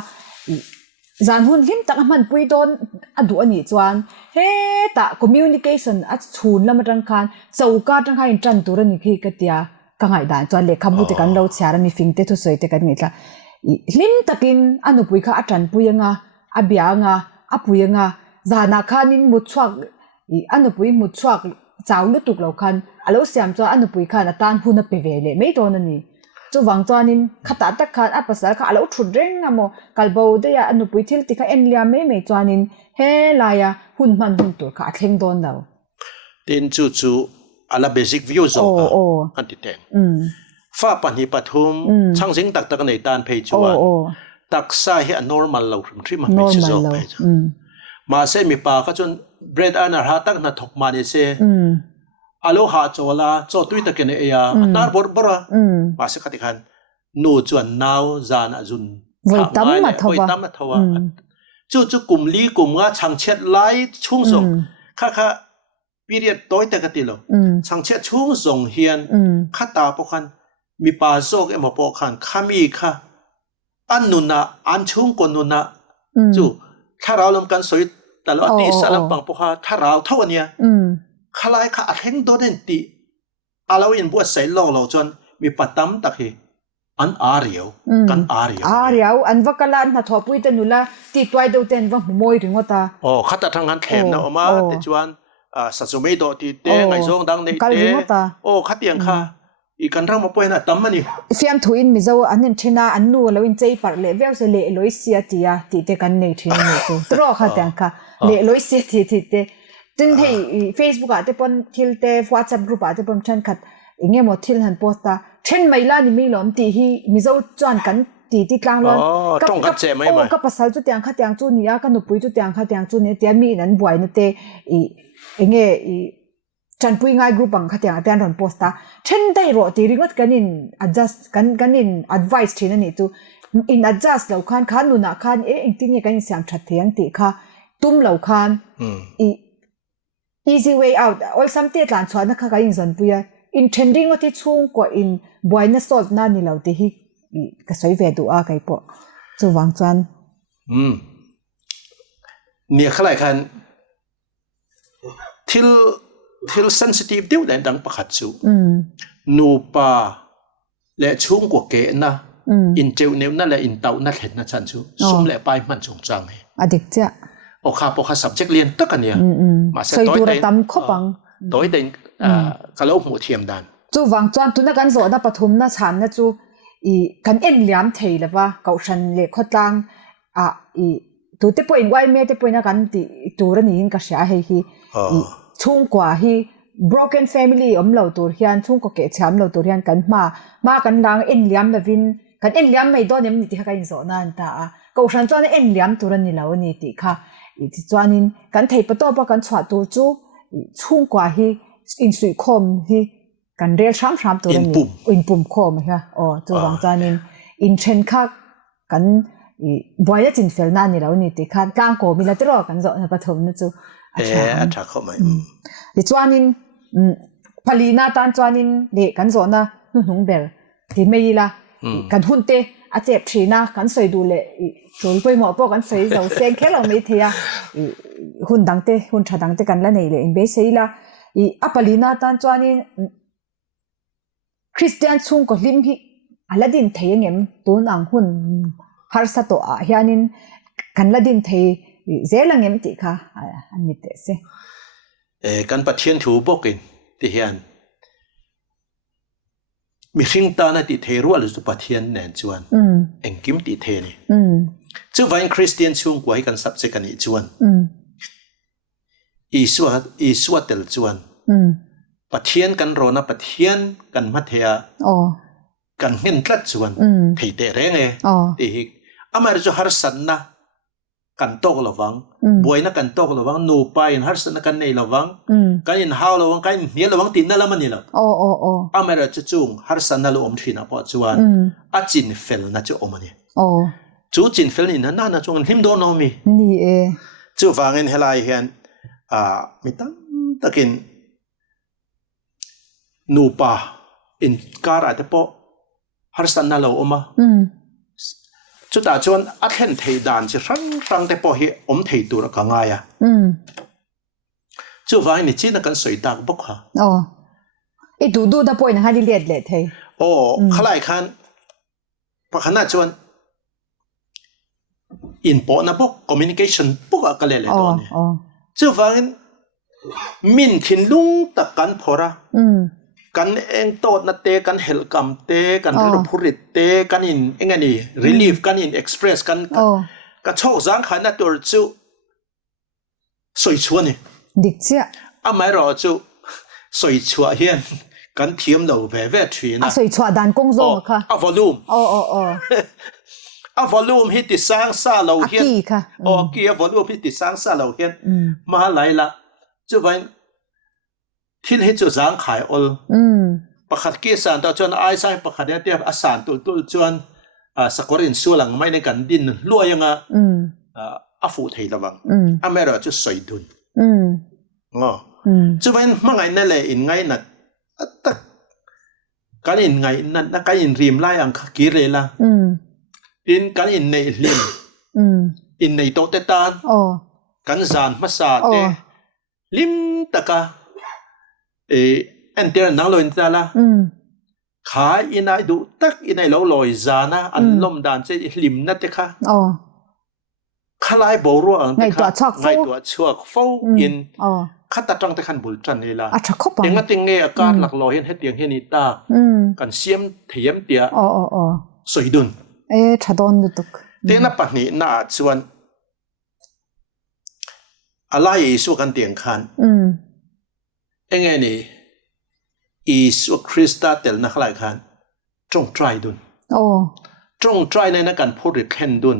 จานหุ่นลิมตักมันปุยโดนอดูอันนี้จวนเฮ้ตา communication อัดชูนละมันรังคันเจ้าการรังคันจันตุรนิคีกติยากังไงด่านจวนเล็กขบุตรกันเราเชียร์มีฟิงเตทุสวยเตกันนี่ละลิมตักินอนุปุยข้าอัจันปุยงาอเบียงาอปุยงาจานาคันินมุดชวักอนุปุยมุดชวักเจ้าลุตุกเราคันอาเราเสียมจวนอนุปุยข้าตันหุ่นเปเวเลไม่โดนนี่จู่วังจวนินขัดตักขัดอัปสารข้าเราชุดเร่งอะโมกัลบาวเดียอนุปุยทิลติข้าเอ็นเลียไม่จวนินเฮลายาหุ่นมันหุ่นตัวข้าเข่งโดนเราเต็นจู่อะไรเบสิกวิวส์อันที่เต็งฟ้าปัญหาปฐุมช่างสิ่งตักในด้านเพจว่าตักสาเหตุ normal เราที่มันไม่ใช่จบไปจ้ะมาเสมีปาก็จน bread อันนั้นหาตั้งนัดถกมาเนี่ยเสอโลหะโจลาโจตุยตะเกเนเอียนาร์บอร์บระมาเสกติขันนูจวนนาวจานอจุนไว้ตั้มมาทว่าจู่กลุ่มลีกลุ่มว่าช่างเช็ดไล่ชุ่งส่งข้าปีเรียดโต้แต่กติโลช่างเช็ดชุ่งส่งเฮียนข้าตาปกันมีปาโซกเอ็มปกันข้ามีข้าอันนุนะอันชุ่งกนุนะจู่ถ้าเราลงกันสวยแต่ละตีสลับปังปกันถ้าเราเท่านี้ขลายข้าอัดเฮงโดนตีอาเราอินบัวใส่โลเราจนมีปัตตามตะเฮอันอาริยวกันอาริยวอันวักลันนัทปุยตันุละตีตัวเดียวเต็นวังมวยถึงว่าตาข้าตัดทางนั้นแถมนะออกมาแต่จวนสัตว์สมัยโตตีเตงไงซงดังในเตข้าเตียงข้าอีกันร่างมาป่วยนะตั้มมันนี่เฟียมถุยมิเจ้าอันนี้ชินาอันนู้แล้วอินใจปัดเล่เวลเสล่ลอยเสียตีตีเตกันในที่นี่ตัวตรอข้าเตียงข้าเล่ลอยเสียตีเตจึงให้ Facebook อาจจะเป็นทิลเต WhatsApp group อาจจะเป็นเช่นขัดอย่างเงี้ยหมดทิลหันโพสต์ตาเช่นไม่ล่านี่ไม่หลอมตีฮีมิเจ้าจวนกันตีกลางร้อนก็ภาษาจุดเตียงข้าเตียงจุดนี้ก็หนุปุยจุดเตียงข้าเตียงจุดนี้เตียมีนั้นบ่อยนั่นเตอย่างเงี้ยจันปุยง่ายกรุ๊ปบังข้าเตียงเตียงหันโพสต์ตาเช่นได้รอตีริงก็กันนิน adjust กันนิน advice ที่นั่นนี่ตัว in adjust เราคันนู่นน่ะคันอิงที่เนี่ยกันเสียงชัดเทียงตีข้าตุ้มเราคันeasy way out all something หลานชวนนักข่าวอินสันปุย intending ว่าที่ช่วงกว่า in buena sort นั่นนี่เราที่ฮิก็สวยเวดูอาไก่ปอจู่วังจันเนี่ยขลายคันทิล sensitive เดียวแดงดังประคัดสูนูปาและช่วงกว่าเกะนะอินเจวเนวนั่นแหละอินเตานั่นเห็นนะฉันสูสุ่มและไปมันจงจังไงอดีตเจ้าโอคาปก subject เรียนตั้งกันเนี่ยมาเสร็จตัวตั้มข้อปังตัวเด่นกะโลหมูเทียมดันจู่วังจันตุนักันโซดาปฐุมน่ะฉันน่ะจู่กันเอ็นเลี้ยมเทยเลยว่าเกาชันเล็กขดตังตัวเตปอยน์ไว้เมเตปอยน์นักกันตัวนี้หินก็เสียให้ฮีช่วงกว่าฮี broken family เราตัวเฮียนช่วงก็เกจเราตัวเฮียนกันมากันดังเอ็นเลี้ยมแบบวินกันเอ็นเลี้ยมไม่โดนเนี่ยมันที่เขาอินโซนั่นตาเกาชันจวนเอ็นเลี้ยมตัวนี้แล้วนี่ติค่ะจวนนี้กันเทปตัวปกันฉวดตัวจู่ช่วงกว่าฮีอินสุยคมฮีกันเรียลช้ำตัวนี้อินปุ่มคมใช่จู่วังจันนี้อินเชนคักกันบ่อยจินเฟลนั่นนี่แล้วนี่ติค่ะกลางโกมีละตรอกันโซนปฐมนะจู่อาจารย์เข้ามาจวนนี้พลีนาตันจวนนี้เด็กกันโซนะนุ่งเบลที่ไม่ละกันหุ่นเตอาเจ็บชีนะกันสวยดูเลยช่วยไปหมอปอกันสวยเราเซ็งแค่เราไม่เทียหุ่นดังเตหุ่นชาดังเตกันละนี่เลยอินเบสเลยละอัปลีนาตันจวนนี้คริสเตียนชุ่งก็ลิมฮิอาลาดินเทียงเอ็มตัวนังหุ่นฮาร์สตัวอาเฮียนินกันละดินเทียเจลังเอ็มติค่ะอันนี้เตสกันปัจเจียนถูบอกกินที่เฮียนมีสิ่งตาในติเทรัวหรือสุปเทียนแนนจวนเอ็งกิมติเทนี่จู่วันคริสเตียนชุ่งกว่าให้กันสับเซกันอีจวนอีสวดเตลจวนปะเทียนกันโรนะปะเทียนกันมัธยากันเงินกลัดจวนที่เตะแรงตีฮิกอามาร์จฮาร์สันนะ กันโตกระวังบวยนักกันโตกระวังนูไปฮัสนักกันในระวังกันอินฮาวระวังกันเนียระวังตินนั่นละมันนี่ละอเมริกาจุงฮัสนัลอมทีน่ะพอจวนอาจินเฟลน่ะจะอมนี่จูจินเฟลนี่นั่นน่ะจงหิมโดนอมีนี่จูฟังเงินเฮลัยเห็นมิตั้งตะกินนูปาอินการ์ดเปาะฮัสนัลอมจุดอาจวนอัดเห็นเทดานจะรังแต่พอเห็นอมเทตัวละกังไงจู่ว่านี่จีนกันสวยตากบกฮะไอ้ดูแต่พอยนะคะดิเลียดเลยเทขลายคันพอขนาดจวนอินโปนะบกคอมมิวนิเคชันบกอะไรเลยตอนนี้จู่ว่ามินทินลุงตะกันพอระกันเองโตดนัดเตกันเฮลกัมเตกันเรื่องพูริตเตกันอินเองไงนี่รีลีฟกันอินเอ็กซ์เพรสกันกันโชคสังขารนัดตัวจู่สวยชัวนี่ดิกเสียไม่รอจู่สวยชัวเฮียนกันเทียมเราเว่ทีนะสวยชัวดันกงโจค่ะวอลลุ่มวอลลุ่มฮิตติสร้างซาเราเฮียนค่ะกี่วอลลุ่มฮิตติสร้างซาเราเฮียนมาไหลละจู่ไปที่ให้จุดสังขายอลประคัดกี้สารต่อจนไอ้ใส่ประคัดเนี่ยเทียบอาสารตุลจวนสกอรินส่วนหลังไม่ในกันดินรั่วยังอาฟูเทระวังอเมริกาจะสวยดุนจะเป็นเมื่อไงนั่นแหละอินไงนัดตักการอินไงนั่นการอินริมไล่อังคีเรล่ะอินการอินในริมอินในโตเตตานการจานมาสาเตริมตะกาอันเดียร์นังลอยตาละขาอินไอดูตักอินไอเราลอยจานะอันลมดานเจริมนั่นเตค่ะขลายบรัวอันเตค่ะไงตัวชัวฟูอินขัดตัดจังแต่ขันบุลจันนี่ละยังงั้นติงเงยอาการหลักลอยเห็นให้เตียงเห็นนิตากันเสียมเทียมเตียสวยดุนชาดอนดุตุกเตียงนับปนี้น่าชวนอะไรสู้กันเตียงขันเองไงนี่อิสุคริสต์เตลนักหลายขันจงใจดุนจงใจในนักการพูดเห็นดุน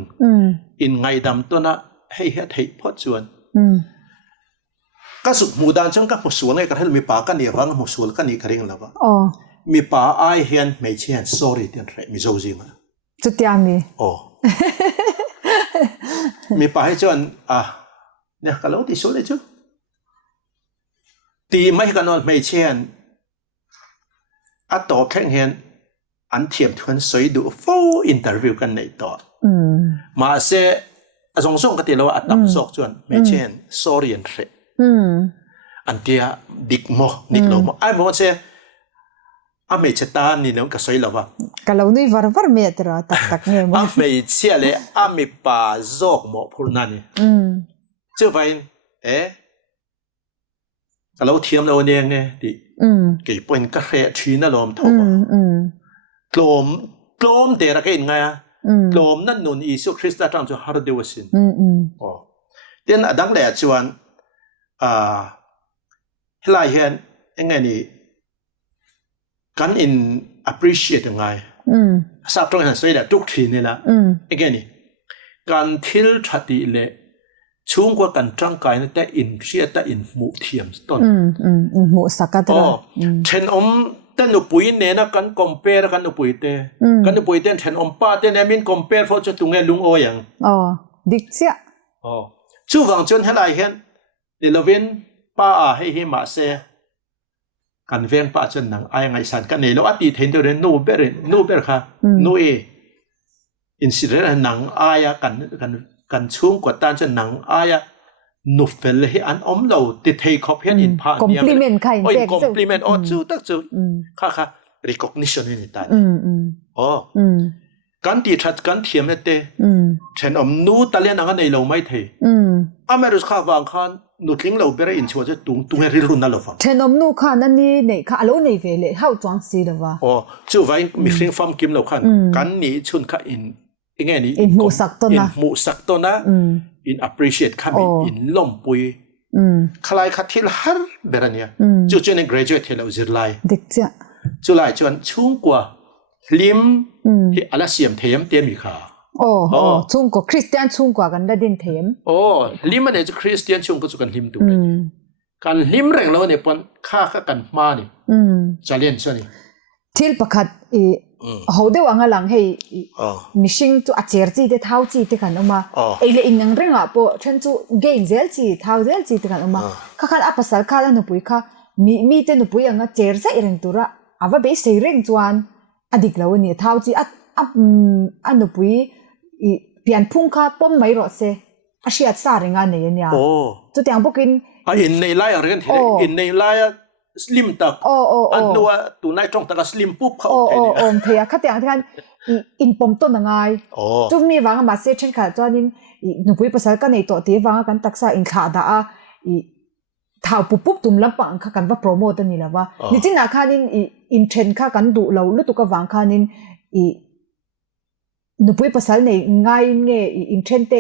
อินไงดำตัวน่ะให้เฮ็ดให้พอชวนก็สุดมูดานจังกับมุสลิมเนี่ยกันให้มีป่ากันเนี่ยฟังมุสลิมกันนี่กันเองแล้วว่ามีป่าไอเฮียนไม่เช่น sorry เดี๋ยวมีโจซีมาจุดยามีมีป่าให้จวนเนี่ยกันแล้วที่สุดเลยจุตีไม่กันนอนไม่เช่นต่อแข่งเห็นอันเทียมทวนสวยดูฟูอินเตอร์วิวกันในต่อมาเสียสงกันที่เราอัดตั้มสอกจวนไม่เช่น sorry เรื่องอันเดียดิกโมนิกโลโมไอ้โมเช่ไม่เช่ตานี่น้องก็สวยแล้ววะก็เรานี่วาร์เมียตระตักเนี่ยมั้งไม่เช่เลยไม่ป่าจอกโมพูดนั่นนี่เจ้าไปก็เราเทียมเราเนี่ยไงดิกี่เป็นกระเรชีน่ะลมทบลมเดี๋ยวเราก็ยังไงลมนั่นนุนอิสุคริสต์ตั้งจะฮาร์ดเดวสินเดี๋ยวดังแหล่ชวนให้ลายเห็นยังไงนี่การอิน appreciate ยังไงทราบตรงนั้นสวยแต่ทุกทีนี่ละยังไงนี่การทิลชัดดีเลยช่วงกว่าการจังกายนั่นแต่อินเชียแต่อินหมู่เทียมต้นหมู่สักกัดละเช่นแต่หนูปุยเนี่ยนะกัน compare กันหนูปุยเต้กันหนูปุยเต้เช่นป้าเต้เนี่ยมิน compare เพราะจะตุงเงลุงโอยังดิกเสียช่วงฟังจนให้ลายเห็นเดี๋ยวเว้นป้าให้หิมะเสกันเว้นป้าจนหนังไอ้ไงสันกันเนี่ยเราอดีตเห็นเดี๋ยวเรนนูเบอร์ค่ะนูอินสิเรื่องหนังไอ้กันช่วงกว่าตานจนหนังไอ้นูเฟลเลยอันเราติดเทคอปเห็นอินพาคอมพลีเมนต์ใครคอมพลีเมนต์จู่ตักจู่ค่ะ recognition นี่ตากันตีชัดกันเทียมเนี่ยเต้เช่นนูตะเลียนกันในเราไม่เทอเมริกาบางคันนูทิ้งเราไปอินชัวจะตุงเริรุนนั่นหรอฟังเช่นนูค่ะนั่นนี่เนี่ยค่ะเราในเวลเลยเขาจ้างสีหรอวะจู่ไว้มีฟิงฟอร์มกิมเราคันกันนี่ชุนค่ะอินยังไงนี่อินหมู่สักตัวนะหมู่สักตัวนะอิน appreciate ค่ะอินล้มปุยคลายขัดที่ฮาร์เบรเนียจู่เจน graduate ที่เราจิรไลดิกเจ้าจู่ไลจวนช่วงกว่าลิมที่อะไรเสียมเทียมเตียมีค่ะ โอ้chung ko Christian chungกว่ากันได้ดินเทมโอ้ลิมมันเนี่ยจะคริสเตียนช่วงก็จะกันลิมดูเลยการลิมแรงแล้วเนี่ยปนค่ากันมานี่จะเรียนใช่ไหมทิลประคัดเขาเดี๋ยวอังหลังให้มิชิงตัวอาเจรจีเดท้าจีเดกันออกมาเอเลอินยังเรื่องอ่ะพอฉันจูเกนเซลจีท้าเซลจีเดกันออกมาข้าขันอัปสัลข้าแล้วหนูปุยข้ามีแต่หนูปุยอังเจรใจเรื่องตัวละอาว่าเบสเรื่องจวนอดีตแล้วเนี่ยท้าจีอันหนูปุยเปลี่ยนพุ่งข้าป้อมไม่รอดเสอาชีพสาเรื่องอะไรเนี่ยจุดอย่างพวกกินอินในไลน์อะไรกันทีอินในไลน์สลิมตักอันนัวตัวนายจ้องตักสลิมปุ๊บเขาเทียข้าแต่อย่างที่กันอินปมต้นยังไงจุดมีวางมาเสียเช่นค่ะจวนนี้หนูปุยภาษากันในตัวที่วางกันตักษาอินขาดาท้าวปุ๊บตุ่มลำปังข้ากันว่าโปรโมทนี่แหละว่านี่จริงนะข้านี่อินเทรนข้ากันดูเราลุตุกวางข้านี่หนูปุยภาษาในง่ายเงี้ยอินเทรนเต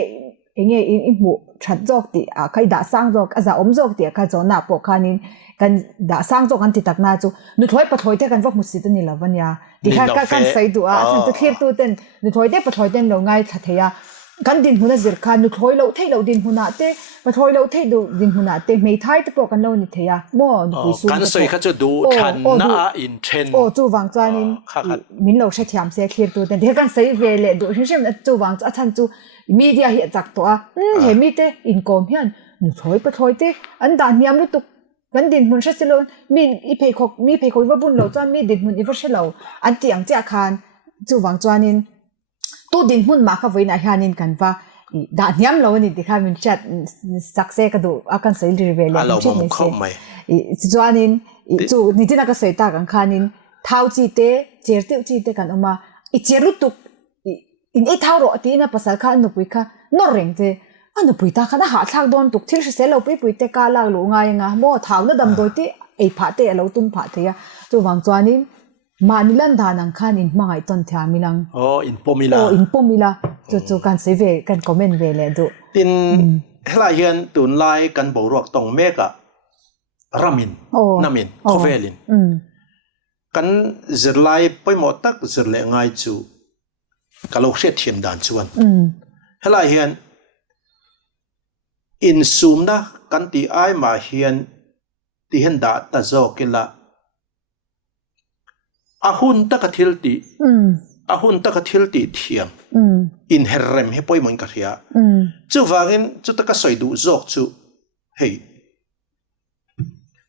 เงี้ยอินบุชัดจอกตีใครด่าสร้างจอกอาจจะอมจอกตีข้าจะหน้าปกข้านี่กันด่าสร้างจอกกันติดตักนาจูหนูถอยปะถอยเตกันว่ามุสิตนี่แหละวันยาที่ข้ากันใส่ดูฉันจะเคลียร์ตัวเต้นหนูถอยเตปะถอยเต้นเราง่ายทัดเทียกันดินหุ่นจิรคานุถอยเราเทเราดินหุ่นเตปะถอยเราเทดูดินหุ่นเตไม่ท้ายตะปกันเรานี่เทียมั่วหนูปุยสูกันใส่ข้าจะดูทันน่าอินเทรนจูวางจานินมินเราใช้ที่ทำเสียเคลียร์ตัวเต้นที่กันใส่เวลดูเช่นจูวางจะฉันจูมีเดียเหี่ยจักตัวเห็นมีเตอินโกมเฮียนหนูถอยปะถอยเตอันด่านยามลุตุกันดินหุ่นเช่นเรามีเพย์คกว่าบุญเราจ้ามีดินหุ่นอีเวอร์เช่นเราอันที่อย่างเจ้าคานจูวางจานินตัวดินหุ่นมาข้าไว้ในฮานินกันว่าด่านยามเรานี่ที่ข้ามันจัดสักเซกดูอาการใส่รีเวลเราไม่เข้าไม่จานินจูนี่ที่นักใส่ตากันคานินเท้าจีเตเจอร์เตจีเตกันออกมาอีเจรุตุกอินเอท้าวรอตีน่ะภาษาข้าหนูปุยข้านอเร่งเจอันหนูปุยตาข้าน่ะหาทางโดนตุกที่เราเสเราปุยเตกาลากหลูง่ายงะโม่ท้าวน่ะดำโดยที่ไอ้ผาเตเราตุ้มผาเทียจูวางจานินมานิลันดานังข้านินมาไอ้ต้นเทียมิลังอินปมิลาอินปมิลาจูกันเสเวกันคอมเมนต์เวเลยดูตินเฮลาเฮียนตุนไลกันบอกรวกตรงเมกะรามินนามินโคเวลินกันจะไลไปหมดตักจะเละง่ายจูกะโลกเสียเทียมด่านชวนเฮลาเฮียนอินซูมนะกันตีไอมาเฮียนที่เห็นด่าตาโจกิละอาหุนตะกะทิลตีอาหุนตะกะทิลตีเทียมอินเฮเรมให้ป่วยมันกันเฮียจู่วางินจู่ตะกะสอยดูโจกจู่เฮ้ย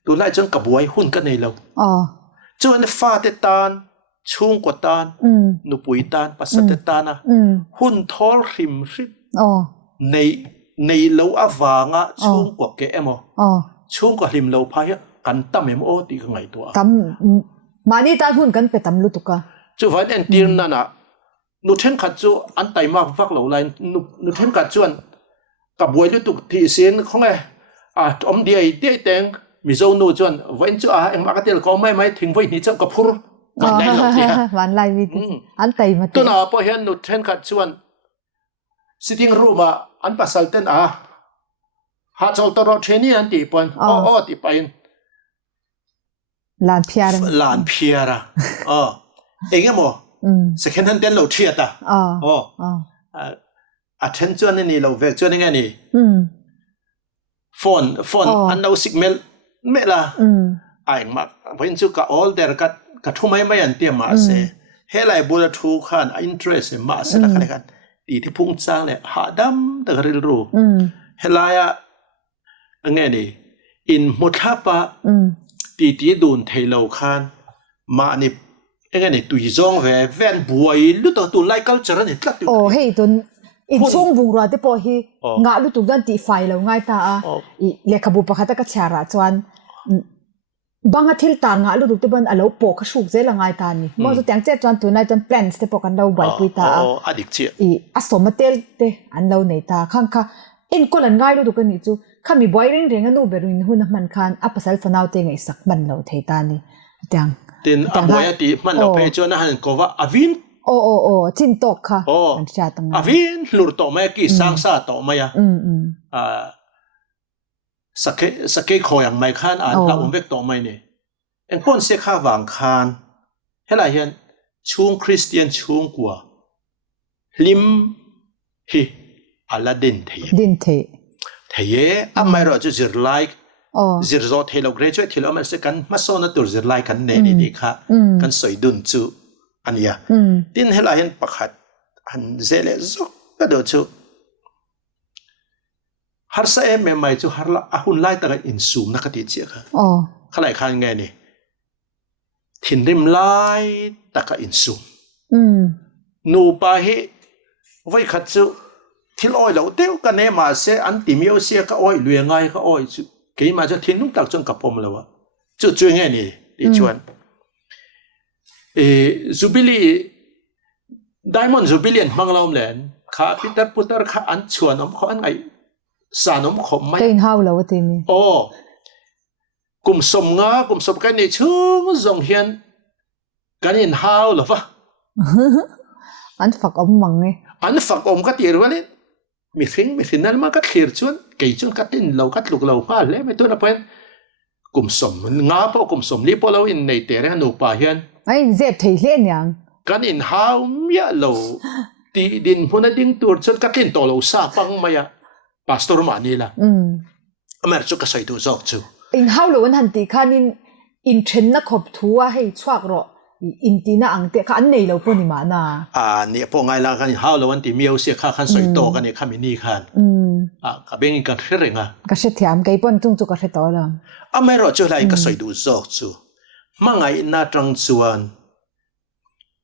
ตัวไล่จนกับวยหุนกันในเราจู่อันฟ้าเตตานช่วงกว่าตานนุปุยตานปัสสเตตานะหุนทอลริมริบในเราอาวางะช่วงกว่าแกเอมช่วงกว่าริมเราพายกันตั้มเอ็มโอตีกันไงตัวมานี่ตาหุ่นกันไปตำลุตุกะจู่วันเอ็นตีนนั่นน่ะนุเทนขัดจู่อันไตมาฟักเหล่าไรนุเทนขัดจู่กับวัยลุตุกที่เสียนของไงอมเดียเดียแตงมิโซนูจู่วันจู่เอ็มอากาเตลก็ไม่ถึงไว้นี่จะกับพูดกันได้หรอกเนี่ยวันไรมีอันไตมาตัวน่ะพอเห็นนุเทนขัดจู่sitting room อันปัสสัลเต็นหาจอลตรอเทนี่อันตีปอนตีไปลานเพียร์ลานเพียร์เองมั้งsecond hand เต็นเราเทียตattention นี่เราเวกจวนยังไงนี่โฟนอันเราสิกเมลเมล่ะไอ้มาพออินจูกับ all เดอร์กับทุ่มไม่ยันเตียมาเสียเฮลัยบุรุษทุกขัน interest มาเสียละกันตีที่พุ่งจ้างเลยหาดำตะกริลรูเฮลายะอันไงนี่อินมุทับะตีดูนเทลาคันมานี่อันไงนี่ตุยจงเววนบวยลุตัวตุไลกัลเจอร์นี่ตัดโอ้เฮ้ยตุนอินช่วงบุงรัวที่พอฮีงาลุตุกันตีไฟแล้วง่ายตาเล็กขบุปะขัดตะกัจฉาระจวนบางอาทิตย์ต่างงาลุตุที่บันอารมณ์ปกชุกเจริญง่ายตานี่มั่วสุดอย่างเจ้าจวนตุนนายจวนแพลนส์ที่ปกันเราไว้ปุยตาอดิกเชียอสมเตลเตอันเราในตาข้างค่ะอินก็ลันง่ายลุตุกันนี่จูข้ามีบอยเร่งเร่งนูเบรุนหุ่นมันคันอัปเซลฟนาวเตงไอสักมันเราเทตานี่จังตินอับวยตีมันเราไปจวนนั่นก็ว่าอวินจินตกค่ะอวินหลุดต่อมากี่สังสาต่อมาสักเกคอยอย่างไม่คันเราอุ้มเวกต่อมาเนี่ยเอ็งป้นเสียข้าวางคันเฮลัยเห็นช่วงคริสเตียนช่วงกว่า lim hi Aladdin thei din the thei amai ro chu zir like zir zo thei lo graduate thei lo ma se kan ma so na tur zir like kan ne ni kha kan soi dun chu ania tin hela hen pakhat han zele zo ka do chu har sa em mai chu har la ahun lai ta in sum na ka ti che kha khalai khan nge ni thin rim lai ta ka in sum nu pa hi vai khat chu thil oi lo teu ka ne ma se an ti mio se ka oi lue ngai ka oi chu ke ma chu thin nung tak chon ka pom lo wa chu chu nge ni ti chuan jubilee diamond jubilee mang lom len kha peter putter kha an chuan om kho an ngai sanom khom mai kein hau lo ti mi kum som kan ni chung zong hian kan in hau lo fa an fak om mang nge an fak om ka ti ro le mi thing nal ma ka thlir chuan ke chuan ka tin lo ka tluk lo ha le me tu na pen kum som nga po kum som li po lo in nei te re nu pa hian ai zep thei hle nyang kan in hau mya lo ti din huna ding tur chuan ka tin to lo sa pang maya pastor ma ni la amer chu ka sai tu zok chu in hau lo an han ti khan in thren na khop thuwa hei chuak ro in ti na ang te kha an nei lo po ni ma na ni po ngai la kan hau lo an ti miau se kha khan soi to kan ni khami ni khan ka beng kan hrenga ka she thiam kai pon chung chu ka hre to la amer ro chu lai ka sai du zok chu mangai na tang chuan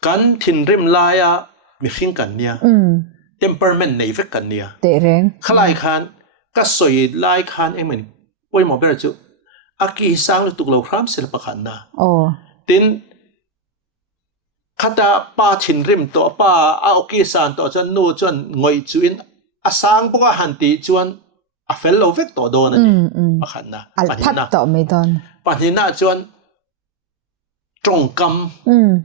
kan thin rim la ya mi khing kan nia temperament nei vek kan nia te reng khalai khan ka soi lai khan emen poi mo ber chu aki sang tuk lo khram sel pakhan na tin khata pa thin rim to pa a oki san to chan nu chon ngoi chuin a sang poka hanti chuan a fel lo vek to don ani pakhan na panina to me don panina chuan trong kam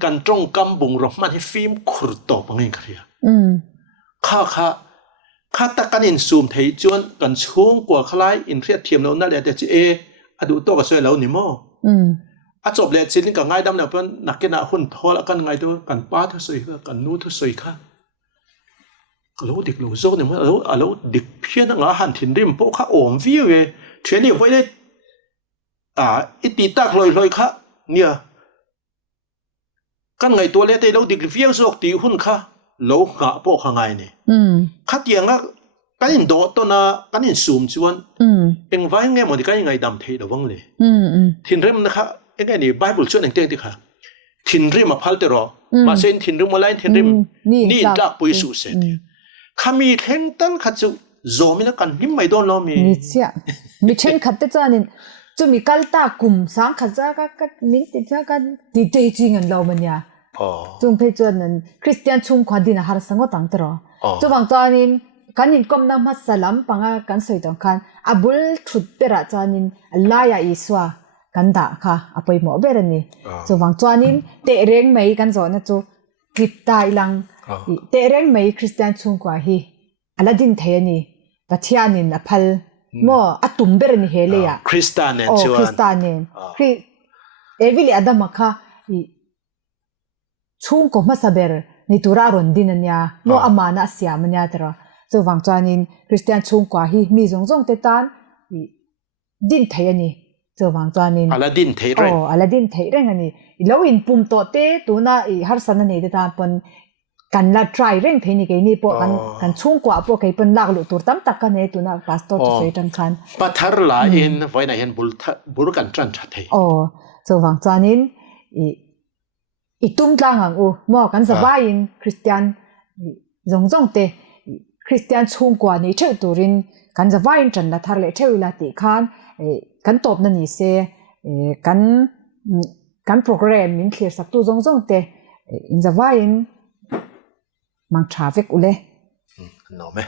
kan trong kam bung ro man hi film khur to pangin khria kha ta kan in zoom thei chuan kan chung kwa khlai in riat thiam lo na le te chi adu to ka soi lo ni mo a chop le chin ka ngai dam na pen nakena hun thol kan ngai tu kan pa tha soi kan nu tha soi kha lo dik lo zo ni mo alo dik phian nga han thin rim po kha om vi we theni voi le iti tak loi kha nia kan ngai to le te lo dik viang zok ti hun kha lo nga po kha ngai ni kha tianga kan in do to na kan in zoom chuan eng vai nge mo di kan ngai dam thei lo wang le thin rim na kha eng ni bible chuan eng te ti kha thin rim a phal te ro ma sen thin rim mo lain thin rim ni tak pui su se khami theng tan kha chu zomi na kan him mai don lo mi ni chia mi chen khat te chanin chu mi kalta kum sang kha za ka ning ti cha ka ti te jing an lo man ya chung pe chuan an christian chung khwa din har sango tang tro chu wang chanin kanin kom na ma salam panga kan soi tong khan abul thut pera chanin allah ya iswa kan da kha apoi mo berani chu wang chanin te reng mai kan zo na chu kip tai lang te reng mai christian chung kwa hi aladin thayani pathianin aphal mo atum berani hele ya christian chuan christian evili adama kha chung ko ma saber ni tura ron dinanya mo amana siamanya tara chu wang chanin christian chung kwa hi mi zong te tan din thayani chu wang chanin aladin thei reng aladin thei reng ani lo in pum to te tuna har san ani de ta pon kan la try reng thei ni ke ni po kan chung kwa po ke pon lak lu tur tam tak ka ne tuna pastor chu sei tang khan pathar la in voina hen bul kan tran tha thei chu wang chanin itum tlang ang mo kan zawain christian zong te christian chung kwa ni theu turin kan zawain tran la thar le theu la ti khan kan top na ni se kan program min clear sak tu zong te in zawain mang traffic ule no me